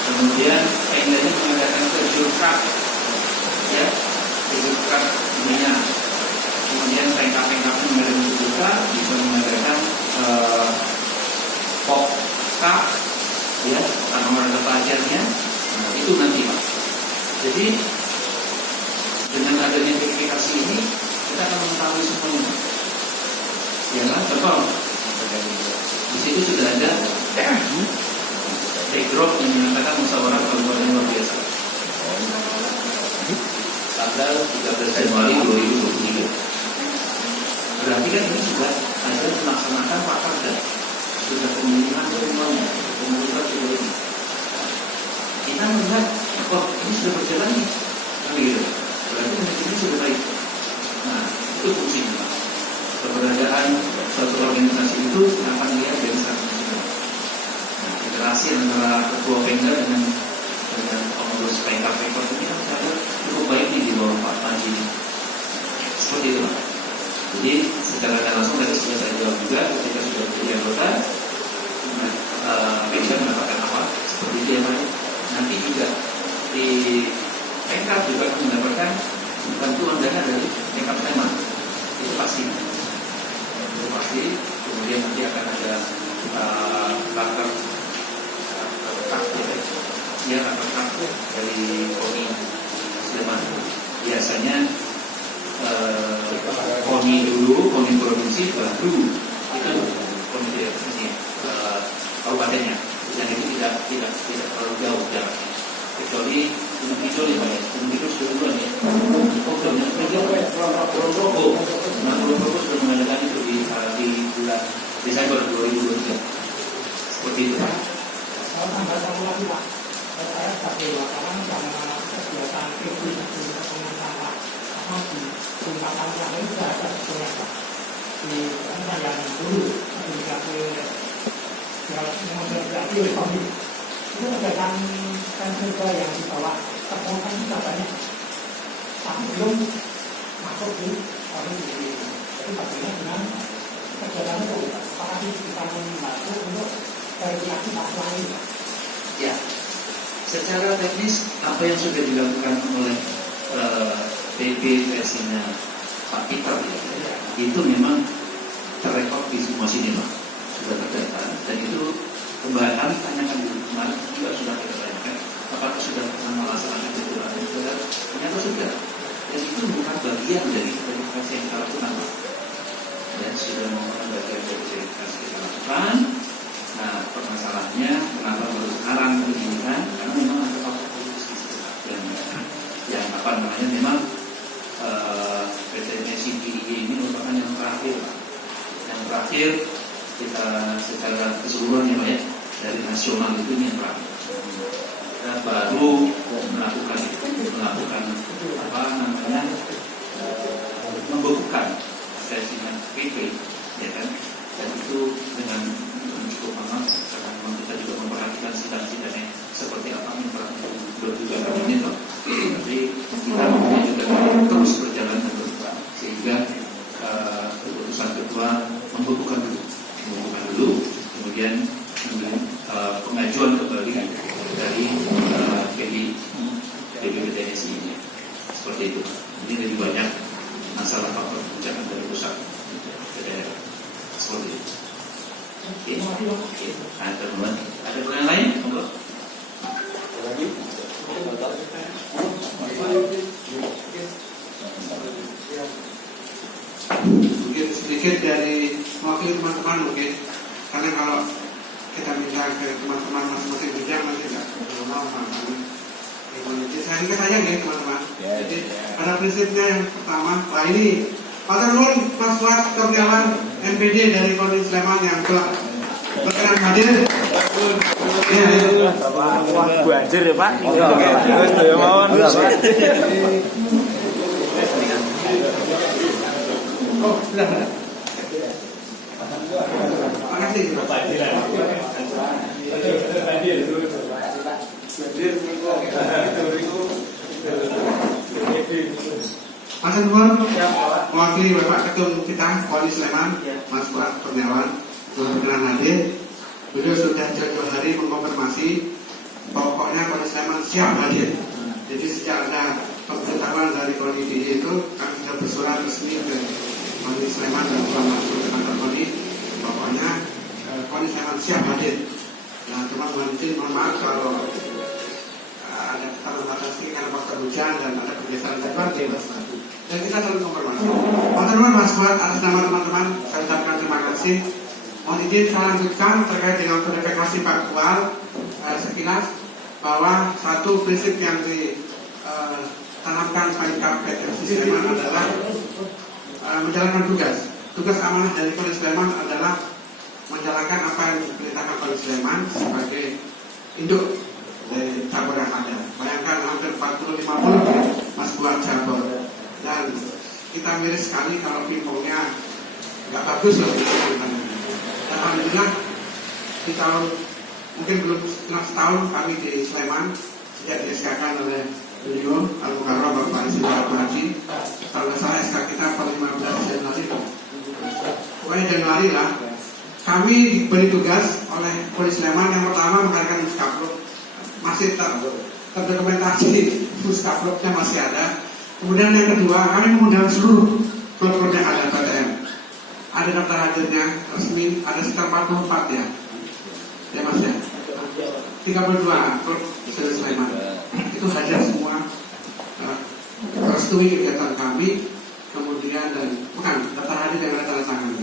Kemudian Pemdanya mengadakan truk, ya, tidur truk minyak. Kemudian pengkap-pengkap yang dibuka bisa mengadakan pop kap, ya, karena ada pelajarnya. Nah, itu nanti Pak. Jadi dengan adanya verifikasi ini kita akan mengetahui semuanya. Ya kan, contoh di situ sudah ada backdrop yang menyatakan musyawarah kabupaten luar biasa tanggal 13 Januari 2023. Berarti kan ini sudah ada melaksanakan rakerda, sudah pemilihan semuanya, pemilihan sudah ini. Kita melihat, oh ini sudah berjalan nih, kan begitu. Berarti ini sudah baik. Nah, itu fungsinya. Keberadaan suatu organisasi itu akan dilihat dari sana. Nah, interaksi antara ketua Pemda dengan pengurus pengkap ini kan saya cukup baik nih di bawah Pak Panji. Seperti itu. Jadi secara langsung tadi sudah saya jawab juga ketika sudah menjadi anggota. Pemda mendapatkan apa? Seperti itu ya Pak. Nanti juga di pengkap juga mendapatkan bantuan dana dari pengkap Sleman. Itu pasti. Kemudian nanti akan ada raker dari KONI Sleman. Biasanya KONI dulu, KONI provinsi baru itu KONI ini kabupatennya. Dan itu tidak terlalu jauh jaraknya. Kecuali Gunung Kidul ya Pak ya. Gunung Kidul sudah duluan ya. Gunung Kidul sudah mengadakan itu di bulan Desember 2023. Seperti itu Pak. Saya tambah satu lagi Pak. Saya sebagai wartawan karena kegiatan itu pemerintah di tingkatan yang ini sudah ada sebetulnya Pak. Di yang dulu ketika yang terjadi oleh kami itu kegiatan juga yang dibawa terpongkan juga banyak, tapi belum masuk di kami jadi bagaimana dengan kegiatan itu apakah kita membantu untuk verifikasi lain? Ya, secara teknis apa yang sudah dilakukan oleh PP versinya Pak Peter ya, itu memang terrekod di semua sinema, sudah terdata dan itu kembali tanyakan dulu kemarin juga sudah kita tanyakan apakah sudah pernah melaksanakan itu ternyata sudah, dan itu bukan bagian dari verifikasi yang kita lakukan dan sudah merupakan bagian dari verifikasi kita lakukan. Nah, permasalahannya kenapa baru sekarang beginikan? Karena memang ada faktor politis di situ. Dan yang apa namanya memang PT CPI ini merupakan yang terakhir. Yang terakhir kita secara keseluruhan ya Pak ya, dari nasional itu ini yang terakhir. Kita baru melakukan apa namanya membekukan versinya PP, ya kan? Dan itu dengan cukup lama karena memang kita juga memperhatikan sidang-sidangnya seperti apa juga kami minta. Tapi kita mau juga terus berjalan dan berkembang sehingga keputusan kedua membekukan dulu, kemudian pengajuan kembali dari PBBTNSI ini seperti itu. Ini lebih banyak masalah faktor kebijakan dari pusat ke daerah seperti itu. Oke. Nah, teman-teman, ada pertanyaan lain? Monggo. Mungkin sedikit dari mewakili teman-teman mungkin, karena kalau kita minta ke teman-teman masing-masing bidang nanti tidak normal saya ingat saja nih teman-teman. Jadi pada prinsipnya yang pertama, wah ini Pak Nur Mas Fuad Kurniawan MPD dari KONI Sleman yang telah berkenan hadir. Bu Anjir ya Pak. Oke, ya mawon. Oh, sudah. Terima kasih. Mas Anwar, mewakili Bapak Ketum kita KONI Sleman, Mas Fuad Kurniawan, telah berkenan hadir. Beliau sudah jauh-jauh hari mengkonfirmasi pokoknya KONI Sleman siap hadir. Jadi sejak ada pemberitahuan dari KONI DIY itu, kami sudah bersurat resmi ke KONI Sleman dan telah masuk ke kantor KONI. Pokoknya KONI Sleman siap hadir. Nah, cuma mohon izin, mohon maaf kalau ada keterbatasan karena faktor hujan dan ada pergeseran jadwal di Mas Batu. Dan kita terus konfirmasi. Teman-teman Mas Buat, atas nama teman-teman saya ucapkan terima kasih. Mohon izin saya lanjutkan terkait dengan verifikasi faktual sekilas bahwa satu prinsip yang ditanamkan Pemkab PTMC Sleman adalah menjalankan tugas. Tugas amanah dari KONI Sleman adalah menjalankan apa yang diperintahkan KONI Sleman sebagai induk dari cabur yang ada. Bayangkan hampir 40-50 Mas Buat cabur. Dan kita miris sekali kalau pingpongnya nggak bagus loh. Alhamdulillah di tahun mungkin belum setahun kami di Sleman sejak disesuaikan oleh beliau Al-Mukarram Bapak Ismail Haji. Kalau nggak salah SK kita per 15 Januari. Pokoknya Januari lah. Kami diberi tugas oleh KONI Sleman yang pertama mengadakan muskapluk. Masih terdokumentasi muskapluknya masih ada. Kemudian yang kedua, kami mengundang seluruh klub-klub yang ada PTM. Ada daftar hadirnya resmi, ada sekitar 44 ya. Ya Mas ya. 32 klub Sleman. Itu hadir semua. Restui kegiatan kami. Kemudian dan bukan daftar hadir yang ada tanda tangan.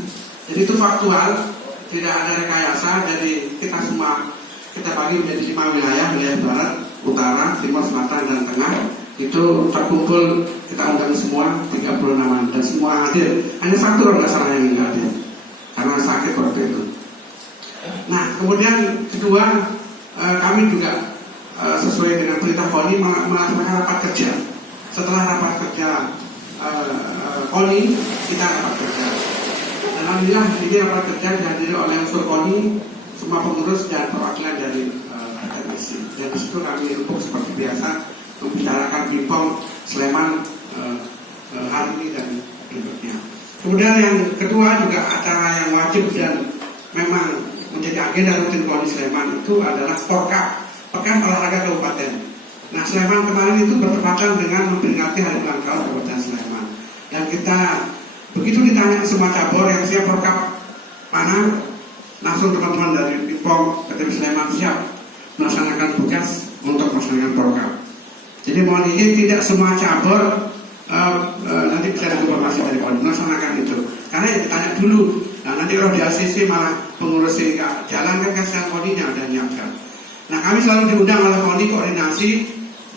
Jadi itu faktual, tidak ada rekayasa. Jadi kita semua kita bagi menjadi 5 wilayah barat, utara, timur, selatan, dan tengah. Itu terkumpul, kita undang semua 36 dan semua hadir. Hanya satu orang salah yang tidak hadir karena sakit waktu itu. Nah, kemudian kedua, kami juga sesuai dengan perintah KONI melaksanakan rapat kerja. Setelah rapat kerja KONI, kita rapat kerja. Dan alhamdulillah ini rapat kerja dihadiri oleh unsur KONI, semua pengurus dan perwakilan dari PTMC. Dan disitu kami rupuk seperti biasa membicarakan pingpong Sleman hari ini dan berikutnya. Kemudian yang kedua juga acara yang wajib dan memang menjadi agenda rutin KONI Sleman itu adalah PORKAP, Pekan Olahraga Kabupaten. Nah, Sleman kemarin itu bertepatan dengan memperingati Hari Ulang Tahun Kabupaten Sleman. Dan kita begitu ditanya semua cabur yang siap PORKAP mana, langsung teman-teman dari pingpong PTM Sleman siap melaksanakan tugas untuk melaksanakan PORKAP. Jadi mohon izin tidak semua cabur nanti bisa informasi dari KONI melaksanakan itu. Karena yang ditanya dulu. Nah nanti kalau di ACC malah pengurus jalan kan kasihan KONI-nya dan nyiapkan. Nah kami selalu diundang oleh KONI koordinasi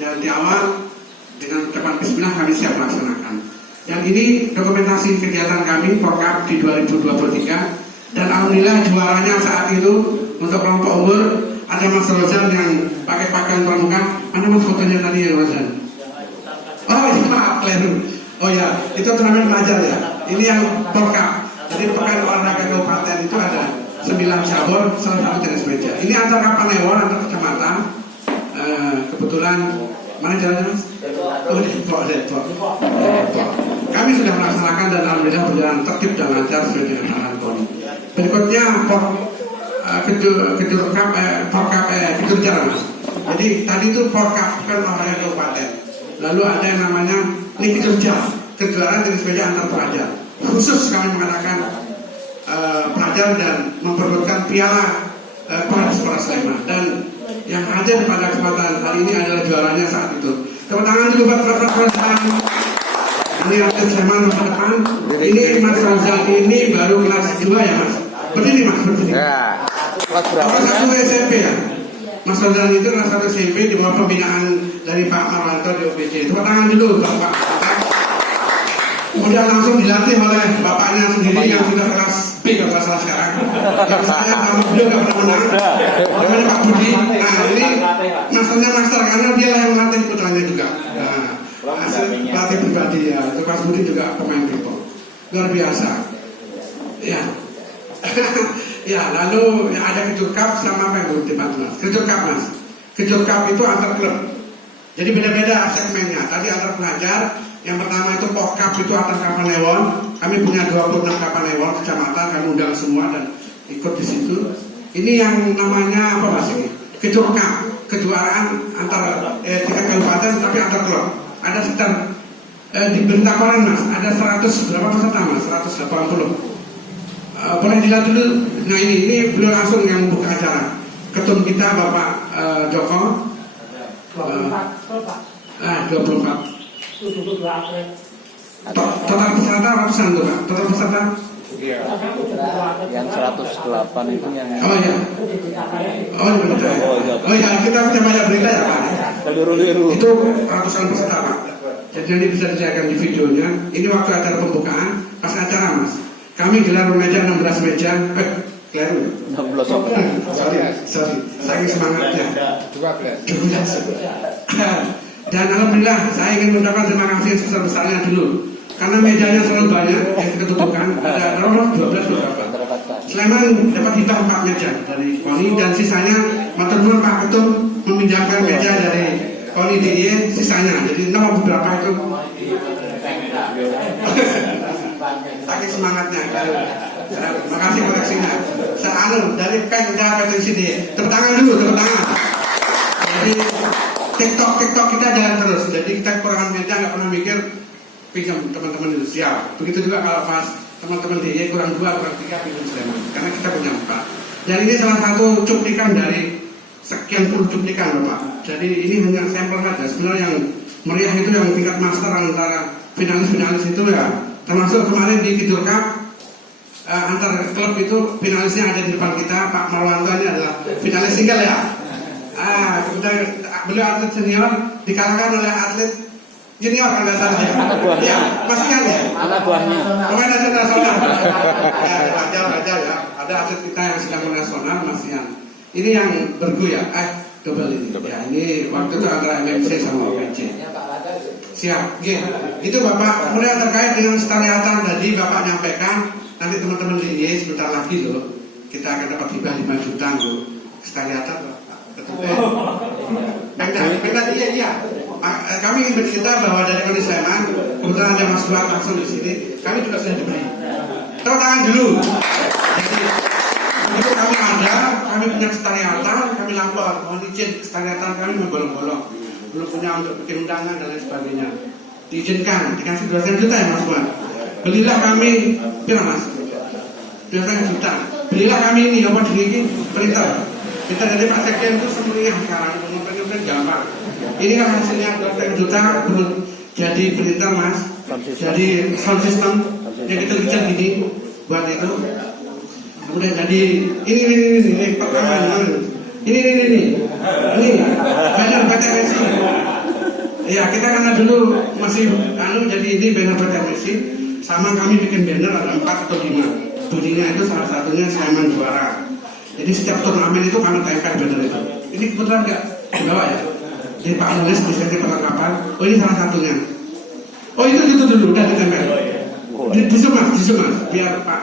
dan di awal dengan ucapan Bismillah kami siap melaksanakan. Dan ini dokumentasi kegiatan kami PORKAP di 2023 dan alhamdulillah juaranya saat itu untuk kelompok umur ada Mas Rozan yang pakai pakaian pramuka. Mana Mas fotonya tadi ya Rozan? Oh iya, keliru. Oh ya, itu turnamen pelajar ya. Ini yang PORKAP. Jadi Pekan Olahraga Kabupaten itu ada 9 cabur, salah satu tenis meja. Ini antar Kapanewon, antar kecamatan. Kebetulan mana jalannya Mas? Oh Depok. Kami sudah melaksanakan dan alhamdulillah berjalan tertib dan lancar sesuai dengan arahan KONI. Berikutnya Kejurjaran. Jadi tadi itu PORKAP kan olahraga kabupaten. Lalu ada yang namanya Kejurja, kejuaraan tenis meja antar pelajar. Khusus kami mengadakan pelajar dan memperebutkan piala Polres Sleman. Dan yang hadir pada kesempatan hari ini adalah juaranya saat itu. Tepuk tangan dulu buat Polres Sleman. Ini atlet Sleman masa depan. Ini Mas Rozal ini baru kelas 2 ya Mas. Berdiri Mas, berdiri. Ya. Kelas 1 SMP ya. Mas Rozal itu kelas 1 SMP di bawah pembinaan dari Pak Marwanto di OBJ. Tepuk tangan dulu Bapak. Kemudian langsung dilatih oleh bapaknya sendiri yang sudah kelas B kalau nggak salah sekarang. Yang saya sama beliau nggak pernah menang. Namanya Pak Budi. Nah ini master karena dia yang melatih putranya juga. Nah, pelatih pribadi ya. Itu Pak Budi juga pemain pingpong. Luar biasa. Ya. Ya, lalu yang ada Kejurkap sama apa yang belum dibantu Mas? Kejurkap Mas. Kejurkap itu antar klub. Jadi beda-beda segmennya. Tadi antar pelajar. Yang pertama itu PORKAP itu antar Kapanewon. Kami punya 26 Kapanewon kecamatan. Kami undang semua dan ikut di situ. Ini yang namanya apa Mas ini? Kejurkap. Kejuaraan antar 3 kabupaten tapi atau klub. Ada sekitar di berita koran mas, ada 100 berapa peserta mas? 180. Boleh dilihat dulu. Nah ini beliau langsung yang membuka acara. Ketum kita Bapak Joko. 24. 72 atlet. Total peserta ratusan tuh Pak? Total peserta? Iya. Yang 108 itu yang. Oh iya. Oh iya, kita punya banyak berita ya Pak. Itu ratusan peserta Pak. Jadi nanti bisa dilihatkan di videonya. Ini waktu acara pembukaan, pas acara mas. Kami gelar meja 16 meja. Keliru. 16. Sorry. Saking semangatnya. 12. Dan alhamdulillah saya ingin mengucapkan terima kasih sebesar-besarnya dulu. Karena mejanya selalu banyak yang kita tutupkan. Ada nomor 12 beberapa. Sleman dapat hibah 4 meja dari KONI dan sisanya matur nuwun Pak Ketum meminjamkan meja dari KONI DIY sisanya. Jadi nomor beberapa itu saking semangatnya. Terima kasih koleksinya. Saya dari Pengda Provinsi DIY. Tepuk tangan dulu, tepuk tangan. Jadi TikTok kita jalan terus. Jadi kita kekurangan meja nggak pernah mikir pinjam teman-teman itu siap. Begitu juga kalau pas teman-teman DIY kurang 2, kurang 3 pinjam Sleman. Karena kita punya 4. Dan ini salah satu cuplikan dari sekian puluh cuplikan Bapak. Jadi ini hanya sampel saja. Sebenarnya yang meriah itu yang tingkat master antara finalis-finalis itu ya. Termasuk kemarin di Kidul Cup antar klub itu finalisnya ada di depan kita. Pak Marwanto ini adalah finalis single ya. Kemudian beliau atlet senior dikalahkan oleh atlet junior kalau nggak salah ya. Anak buahnya. Ya, masih kan ya? Anak buahnya. Pemain nasional. Wajar ya. Ada atlet kita yang sedang nasional masih yang. Ini yang bergu ya. Double ini. Ya, ini waktu itu antara MMC sama OPC. Siap. Itu Bapak. Kemudian terkait dengan setariatan tadi Bapak nyampaikan nanti teman-teman di IE sebentar lagi loh kita akan dapat hibah 5 juta loh. Setariatan Bapak. Iya. Kami ingin bercerita bahwa dari KONI Sleman, kebetulan ada Mas Fuad langsung di sini, kami juga sudah diberi. Tepuk tangan dulu. Jadi itu kami ada, kami punya setariatan, kami lapor, mohon izin setariatan kami membolong-bolong, belum punya untuk bikin undangan dan lain sebagainya. Diizinkan, dikasih 200 juta ya Mas Fuad. Belilah kami, berapa Mas? 200 juta. Belilah kami ini, apa ini printer. Kita dari Pak Sekjen itu semuanya sekarang mungkin gampang. Ini kan hasilnya 200 juta belum jadi printer Mas. Jadi sound system yang kecil-kecil gini buat itu. Kemudian jadi ini pertama ini banner PT Messi. Ya kita karena dulu masih jadi ini banner PT Messi. Sama kami bikin banner ada 4 atau 5. Bunyinya itu salah satunya Sleman juara. Jadi setiap turnamen itu kami tayangkan banner itu. Ini kebetulan nggak dibawa ya. Jadi Pak nulis tulisannya perlengkapan. Oh ini salah satunya. Oh itu dulu udah ditempel. Di Sumas, biar Pak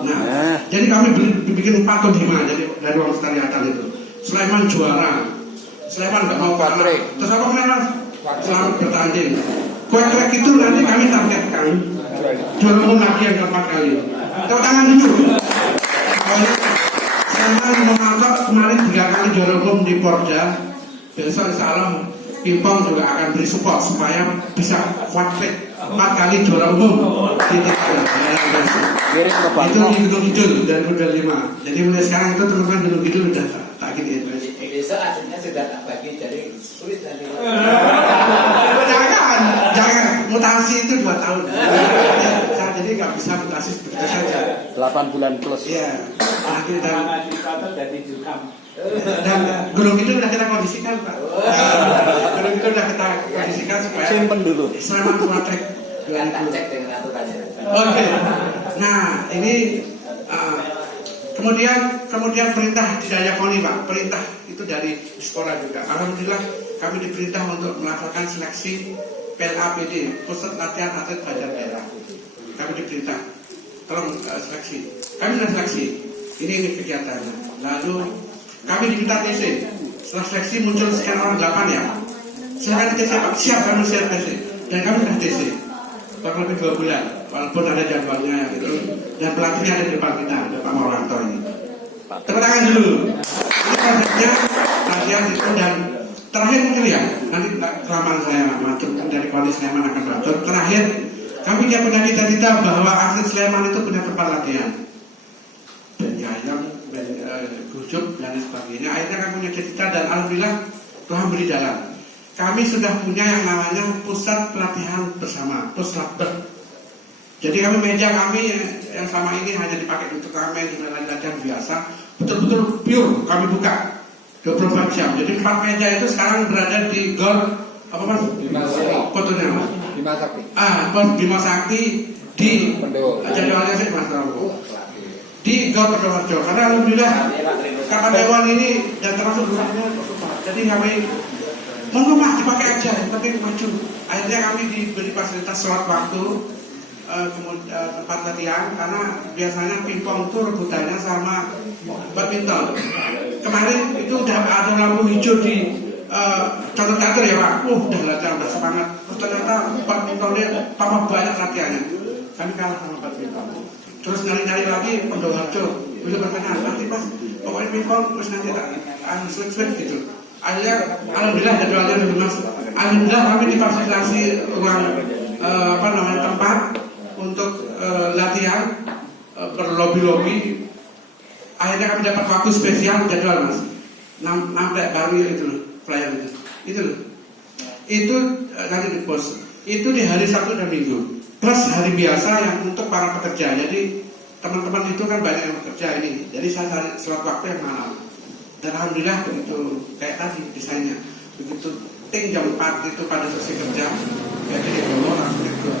Nah, jadi kami bikin 4 atau 5 jadi dari uang setariatan itu. Sleman juara. Sleman nggak mau kalah. Terus apa Mas? Selamat bertanding. Kuek-kuek itu nanti kami targetkan juara umum lagi yang keempat kali. Tepuk tangan dulu. Sleman mematok kemarin 3 kali juara umum di Porja. Besok insya Allah Pimpong juga akan beri support supaya bisa kuat-kuek 4 kali juara umum di tingkat. Itu di Gunung Kidul dan Rudal 5. Jadi mulai sekarang itu teman-teman Gunung Kidul udah tak gini. Besok akhirnya sudah tak bagi jadi sulit nanti. Jangan mutasi itu 2 tahun. Jadi nggak bisa mutasi seperti saja. 8 bulan plus. Iya. Nanti dan Gunung Kidul udah kita kondisikan Pak. Gunung Kidul udah kita kondisikan supaya simpen dulu. Sleman kuatrek. Tak cek dengan aturannya. Oke. Nah ini kemudian perintah tidak KONI Pak. Perintah itu dari Dispora juga. Alhamdulillah kami diperintah untuk melakukan seleksi PLAPD, Pusat Latihan Atlet Pelajar Daerah. Kami diperintah, tolong seleksi. Kami sudah seleksi. Ini kegiatannya. Lalu kami diminta TC. Setelah seleksi muncul sekian orang 8 ya. Silakan TC Pak. Siap kami siap TC. Dan kami sudah TC. Kurang lebih 2 bulan. Walaupun ada jadwalnya yang itu. Dan pelatihnya ada di depan kita, ada Pak Marwanto ini. Tepuk tangan dulu. Ini prosesnya latihan itu dan terakhir mungkin ya, nanti kelamaan saya masuk dari Koni Sleman akan beratur. Terakhir, kami punya cita-cita bahwa atlet Sleman itu punya tempat latihan. Dan ayam, gujuk dan sebagainya. Akhirnya kami punya cita-cita dan alhamdulillah Tuhan beri jalan. Kami sudah punya yang namanya pusat pelatihan bersama, puslapber. Jadi meja kami yang sama ini hanya dipakai untuk kami latihan biasa, betul-betul pure kami buka 24 jam. Jadi 4 meja itu sekarang berada di Gor apa mas? Fotonya mas? Bima Sakti di jadwalnya sih mas Rambo. Di Gor Pendowarjo. Karena alhamdulillah kapal hewan ini dan termasuk rumahnya. Jadi kami mohon maaf dipakai aja, tapi maju. Akhirnya kami diberi fasilitas sholat waktu. Kemudian tempat latihan karena biasanya pingpong itu rebutannya sama badminton. Kemarin itu udah ada lampu hijau di catur-catur ya Pak. Udah latihan udah semangat. Terus ternyata badmintonnya tambah banyak latihannya. Kami kalah sama badminton. Terus nyari-nyari lagi Pendowarjo. Udah bertanya nanti Mas, pokoknya pingpong terus nanti tak switch gitu. Akhirnya alhamdulillah jadwalnya Mas. Alhamdulillah kami difasilitasi ruang tempat untuk latihan berlobby-lobby. Akhirnya kami dapat waktu spesial jadwal mas. Nampak baru itu loh, flyer itu loh. Itu nanti di post. Itu di hari Sabtu dan Minggu. Plus hari biasa yang untuk para pekerja. Jadi teman-teman itu kan banyak yang bekerja ini. Jadi saya cari slot waktu yang malam. Dan alhamdulillah begitu kayak tadi desainnya. Begitu ting jam 4 itu pada selesai kerja. Jadi di bawah langsung itu.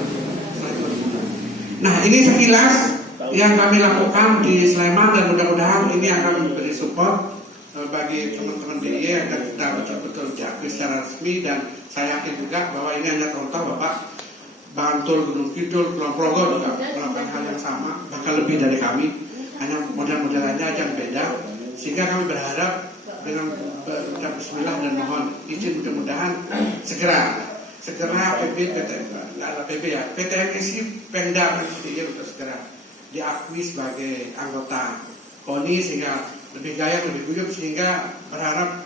Nah ini sekilas yang kami lakukan di Sleman dan mudah-mudahan ini akan memberi support bagi teman-teman DIY agar kita betul-betul diakui secara resmi dan saya yakin juga bahwa ini hanya contoh Bapak Bantul, Gunung Kidul, Kulon Progo juga melakukan hal yang sama bahkan lebih dari kami, hanya model-modelannya aja yang beda sehingga kami berharap dengan berucap bismillah dan mohon izin mudah-mudahan segera PTMSI Pemda DIY untuk segera diakui sebagai anggota KONI sehingga lebih gaya, lebih guyup sehingga berharap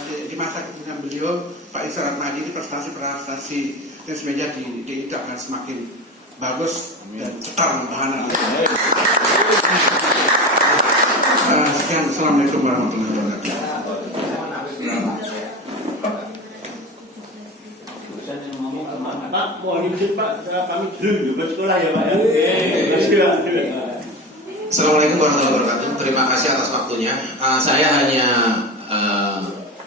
di masa kepemimpinan beliau Pak Isra Atmaji di prestasi tenis meja di itu akan semakin bagus dan cetar bahan. Sekian, assalamualaikum warahmatullahi wabarakatuh. Pak, mohon izin Pak, kami dulu ke sekolah ya Pak ya. Assalamualaikum warahmatullahi wabarakatuh. Terima kasih atas waktunya. Saya hanya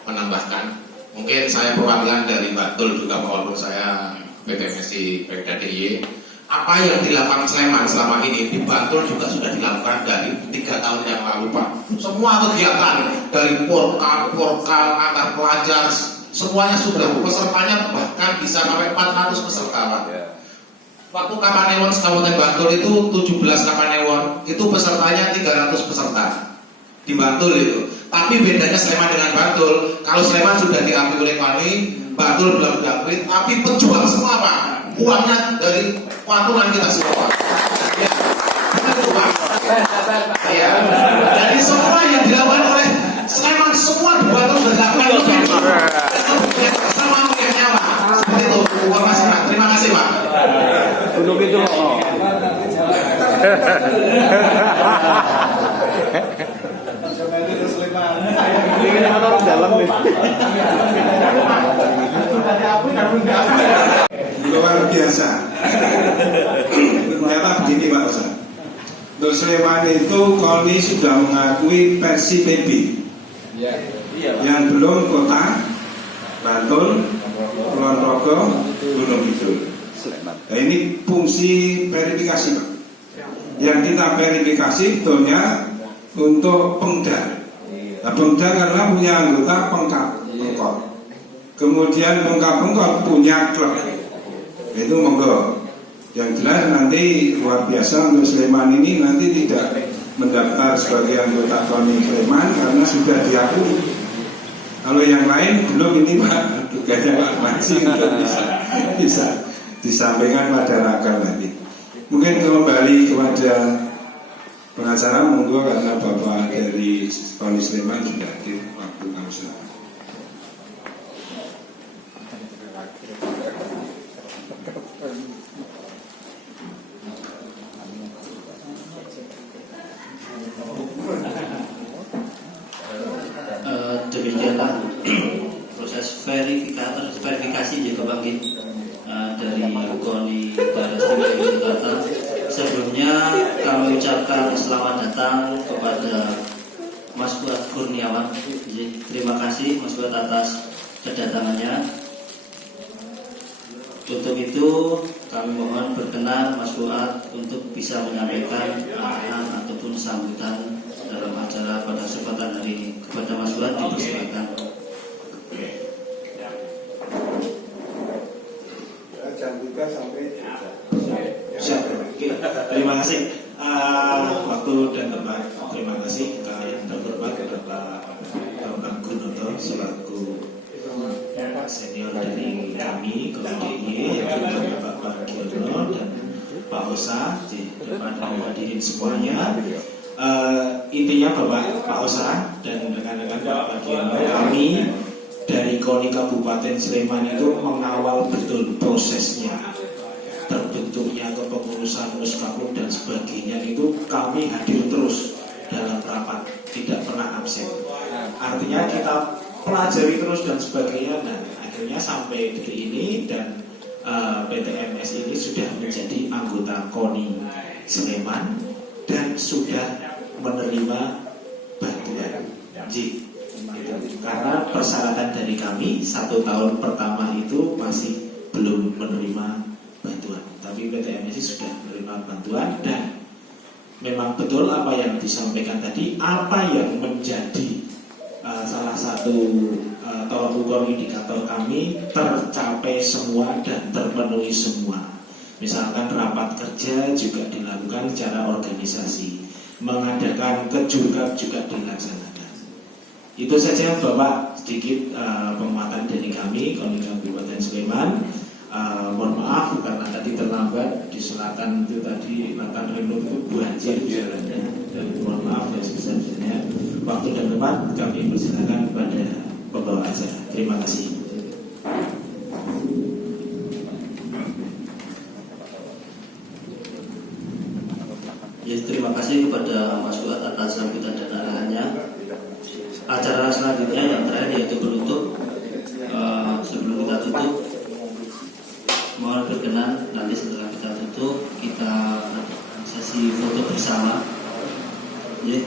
menambahkan, mungkin saya perwakilan dari Bantul juga walaupun saya PTMSI Pemda DIY. Apa yang dilakukan Sleman selama ini di Bantul juga sudah dilakukan dari 3 tahun yang lalu Pak. Semua kegiatan dari porkal antar pelajar semuanya sudah, pesertanya bahkan bisa sampai 400 peserta Pak. Waktu Kapanewon Kabupaten Bantul itu 17 Kapanewon, itu pesertanya 300 peserta di Bantul itu. Tapi bedanya Sleman dengan Bantul, kalau Sleman sudah diakui oleh KONI, Bantul belum diakui, tapi pejuang semua Pak. Uangnya dari patungan kita semua Pak. Ya, itu Pak. Ya. Jadi semua yang dilakukan oleh Sleman semua di Bantul sudah dilakukan oleh sama punya Pak. Seperti itu. Terima kasih Pak. Untuk itu loh. Ini motor dalam nih. Luar biasa. Ternyata begini Pak Ustaz. Untuk Sleman itu KONI sudah mengakui versi PB. Yang belum kota Bantul, Kulon Progo, Gunung Kidul. Nah, ini fungsi verifikasi Pak. Yang kita verifikasi betulnya untuk Pengda. Nah, Pengda karena punya anggota Pengkap. Kemudian Pengkap punya klub. Itu monggo. Yang jelas nanti luar biasa untuk Sleman ini nanti tidak mendaftar sebagai anggota KONI Sleman karena sudah diakui. Kalau yang lain belum ini Pak, tugasnya Pak Masih untuk bisa disampaikan pada rakan nanti. Mungkin kembali kepada pengacara monggo karena Bapak dari KONI Sleman sudah hadir waktu kami silakan. Demikianlah proses verifikasi juga bagi dari KONI Daerah Istimewa Yogyakarta. Sebelumnya kami ucapkan selamat datang kepada Mas Fuad Kurniawan. Terima kasih Mas Fuad atas kedatangannya. Untuk itu kami mohon berkenan Mas Fuad untuk bisa menyampaikan arahan ataupun sambutan dalam acara pada kesempatan hari ini. Kepada Mas Fuad dipersilakan. Jam 3 sampai Siap. Oke. Terima kasih waktu dan tempat. Terima kasih yang terhormat kepada Bang Gunoto selaku senior dari kami KONI yang juga Bapak Giono dan Pak Osa di depan hadirin semuanya. Intinya Bapak Pak Osa dan rekan-rekan Bapak Giono, kami dari KONI Kabupaten Sleman itu mengawal betul prosesnya, terbentuknya kepengurusan muskapur dan sebagainya, itu kami hadir terus dalam rapat, tidak pernah absen. Artinya kita pelajari terus dan sebagainya. Nah, akhirnya sampai detik ini dan PTMS ini sudah menjadi anggota KONI Sleman dan sudah menerima bantuan. Karena persyaratan dari kami 1 tahun pertama itu masih belum menerima bantuan, tapi PTMS sudah menerima bantuan. Dan memang betul apa yang disampaikan tadi, apa yang menjadi salah satu tolak ukur indikator kami tercapai semua dan terpenuhi semua. Misalkan rapat kerja juga dilakukan secara organisasi, mengadakan kejurup juga dilaksanakan. Itu saja Bapak sedikit penguatan dari kami KONI Kabupaten Sleman. Mohon maaf karena tadi terlambat di selatan itu tadi Latan Renung itu banjir jalannya, dan mohon maaf yang sebesar-besarnya. Waktu dan tempat kami persilakan kepada pembawa acara. Terima kasih. Ya, terima kasih kepada Mas Fuad atas sambutan dan arahannya. Acara selanjutnya yang terakhir yaitu penutup. Sebelum kita tutup, mohon berkenan nanti setelah kita tutup kita sesi foto bersama. Ya,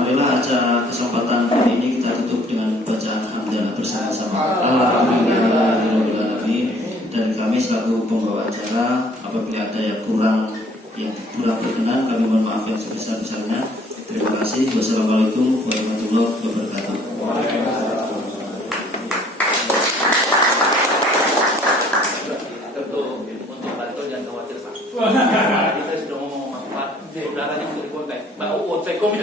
marilah acara kesempatan kali ini kita tutup dengan bacaan hamdalah bersama-sama. Alhamdulillahirabbil alamin. Dan kami selaku pembawa acara, apabila ada yang kurang berkenan, kami mohon maaf yang sebesar-besarnya. Terima kasih. Wassalamualaikum warahmatullahi wabarakatuh. Untuk bantu jangan khawatir Pak. Kita sudah ngomong Pak, saudaranya untuk dikontak. Mbak Uut saya komen.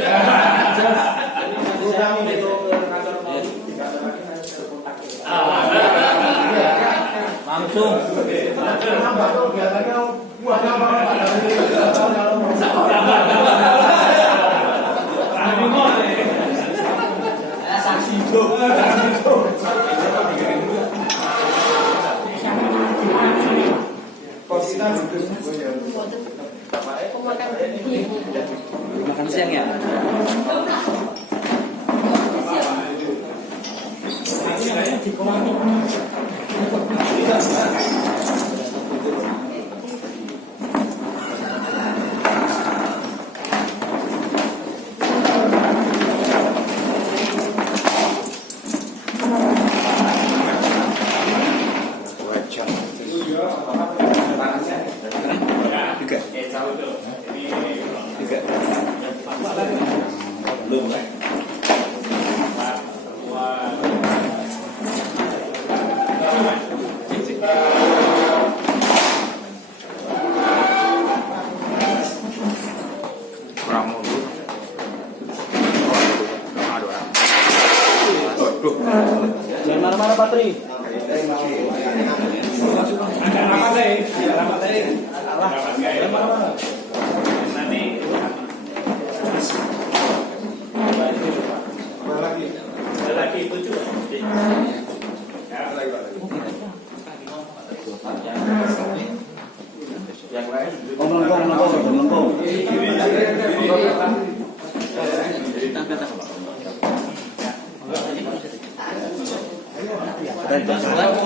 Sudah itu kantor mau tidak ada lagi harus kontak. Langsung. Makan siang ya? Jangan marah-marah Patri. Lagi itu juga.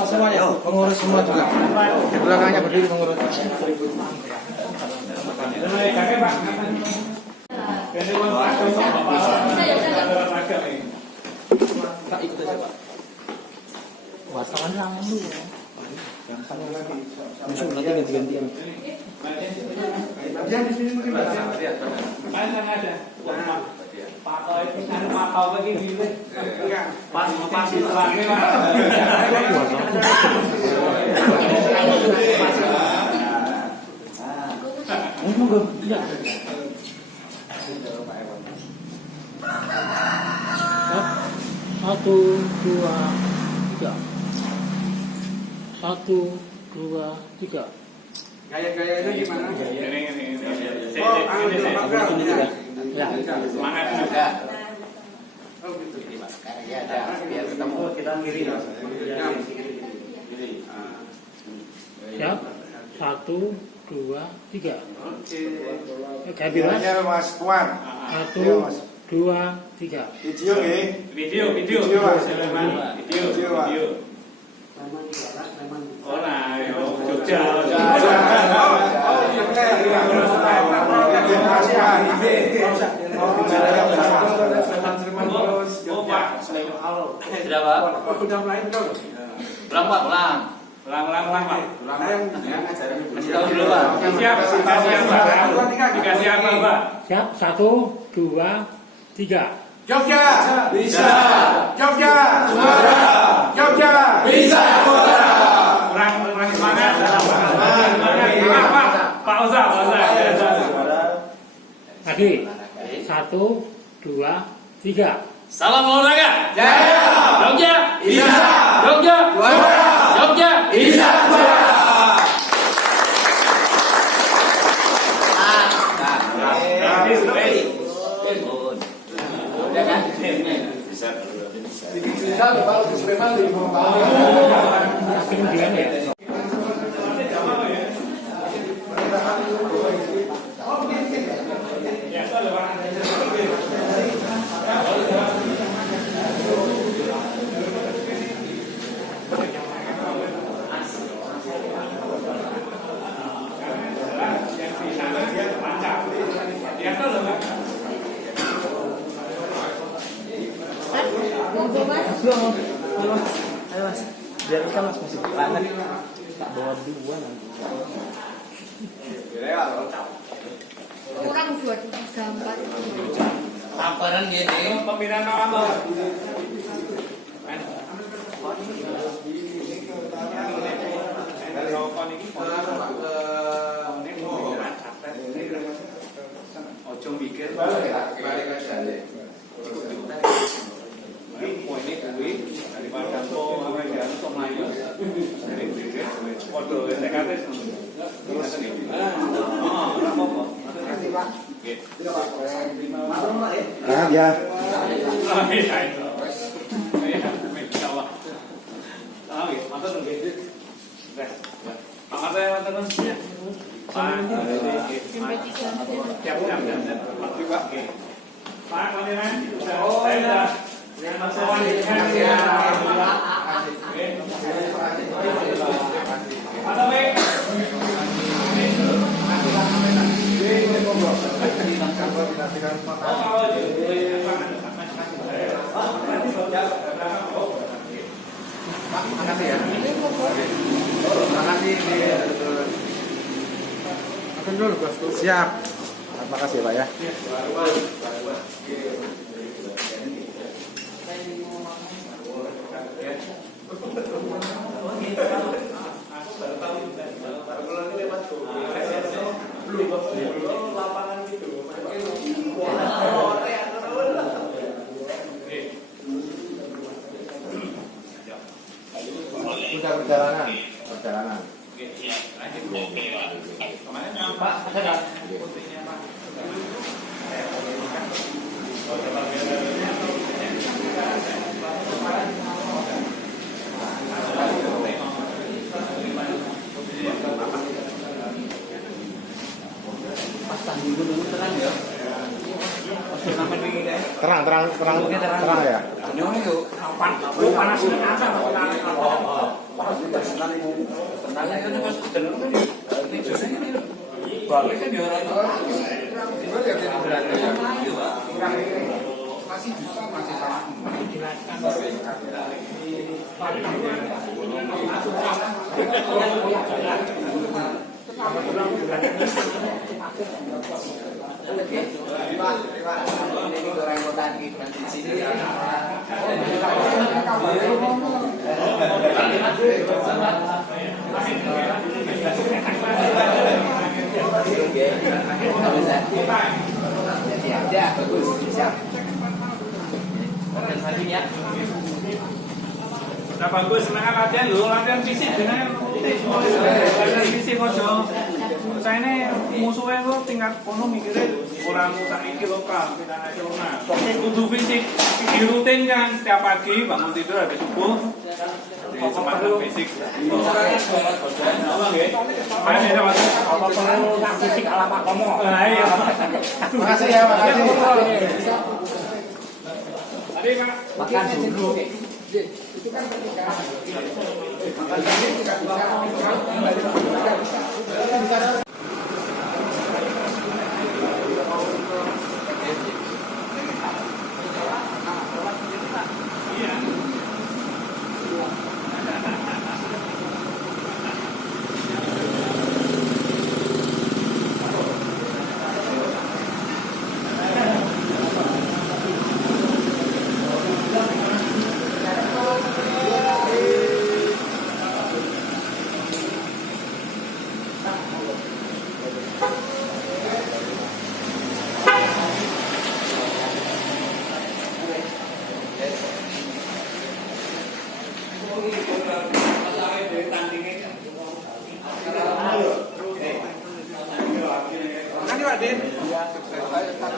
semuanya. Pengurus semua juga. Di belakangnya berdiri pengurus. Pak ikut aja Pak. Wartawan ramai dulu. Langsung nanti ganti-gantian. Yang di sini mungkin Pak. Mana ada? Pak Kau begini. Pas lagi Pak. Satu, dua, tiga. Satu, dua, tiga. Gaya-gayanya gimana? Ini. Oh, Ya. Semangat. Oh gitu. Ya, biar ketemu kita kiri. Siap. Satu, dua, tiga. Oke. Oke, bebas. Mas Tuan. Satu, dua, tiga. Video nih. Video. Video, Mas. Video. Oh nah, Jogja. Sudah Pak? Udah mulai belum? Ulang Pak, ulang. Ulang Pak. Kasih tahu dulu Pak. Dikasih apa Pak? Siap. Satu, dua, tiga. Jogja bisa. Jogja juara. Jogja bisa juara. Kurang semangat. Pak Uza. Lagi. Satu, dua, tiga. Salam olahraga. Jaya. Jogja Bisa. Jogja Juara. Jogja Bisa juara. Kemudian ya. Ayo Mas. Biar kita Mas masih banget. Tak bawa dua nanti. Kurang 2, 3, 4. Laporan gini. Pembinaan awal. Ojo mikir. Ini kuwi daripada apa yang untuk melayu dari diri foto TKT Ya. Makasih ya. Makasih. Makan dulu bosku. Siap. Makasih Pak ya. Sudah perjalanan. Pak, ada. Terang ya. Panas. Tenang aja mas, tenang kan ya. Ini justru ini balik kan dia orang masih bisa masih sama. Ini goreng kotan di sini. Ya, bagus, siap. Nah bagus, senang latihan lho, latihan fisik dengan latihan fisik aja. Saya ini musuhnya kok tingkat kono mikirnya orang tak iki lokal, tidak nasional. Kudu fisik, dirutinkan setiap pagi bangun tidur habis subuh. Di semacam fisik. Main ya mas. Apa perlu nak fisik ala Pak Komo? Iya. Makasih ya, makasih. Tadi Pak. Makan dulu. Itu kan ketika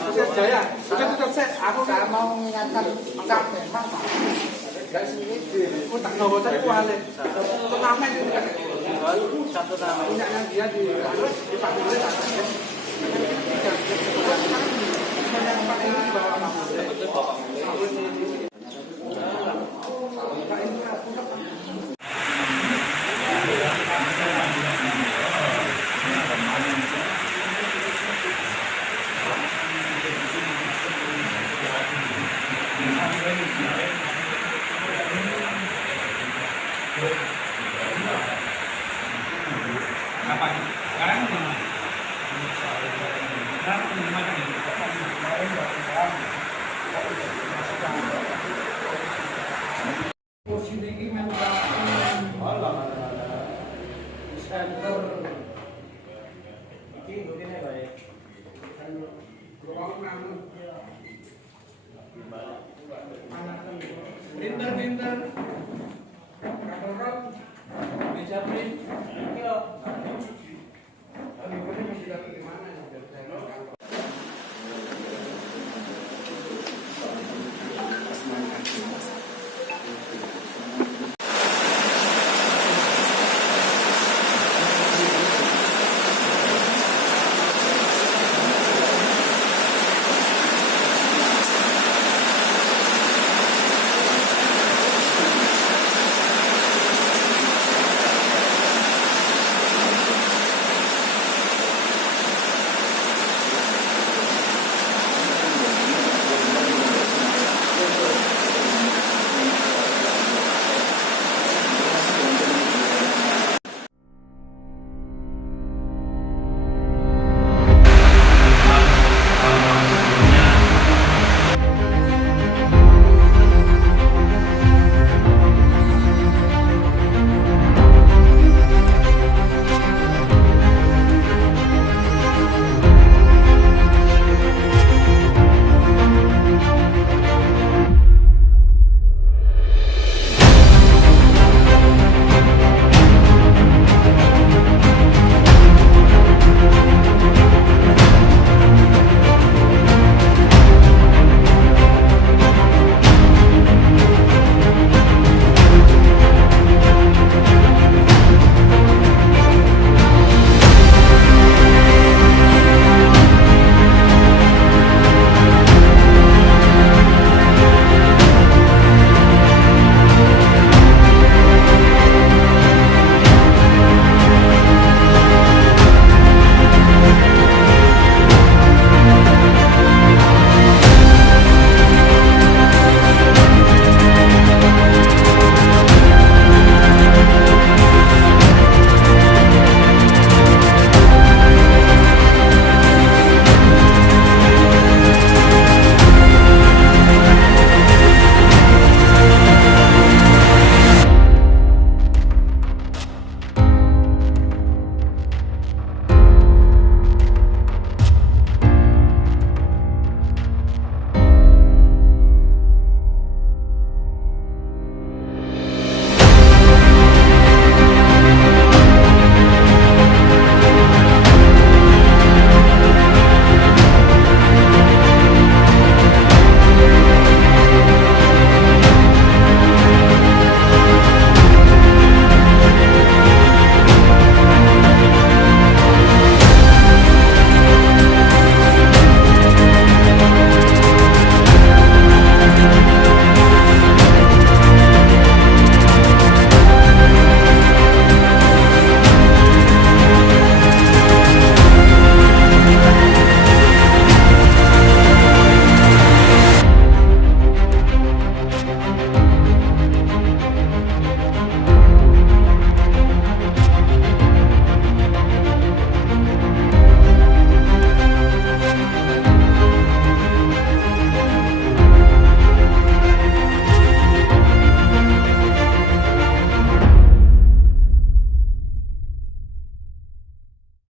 Sukses Jaya. Sudah tutup set. Aku mau mengingatkan Pak memang Pak. Dari sini tak tahu tadi kuali. Pertama itu satu nama. Punya yang dia dipanggil oleh pinter-pinter kantoran bisa print. Ayo. Ini masih dapat di mana?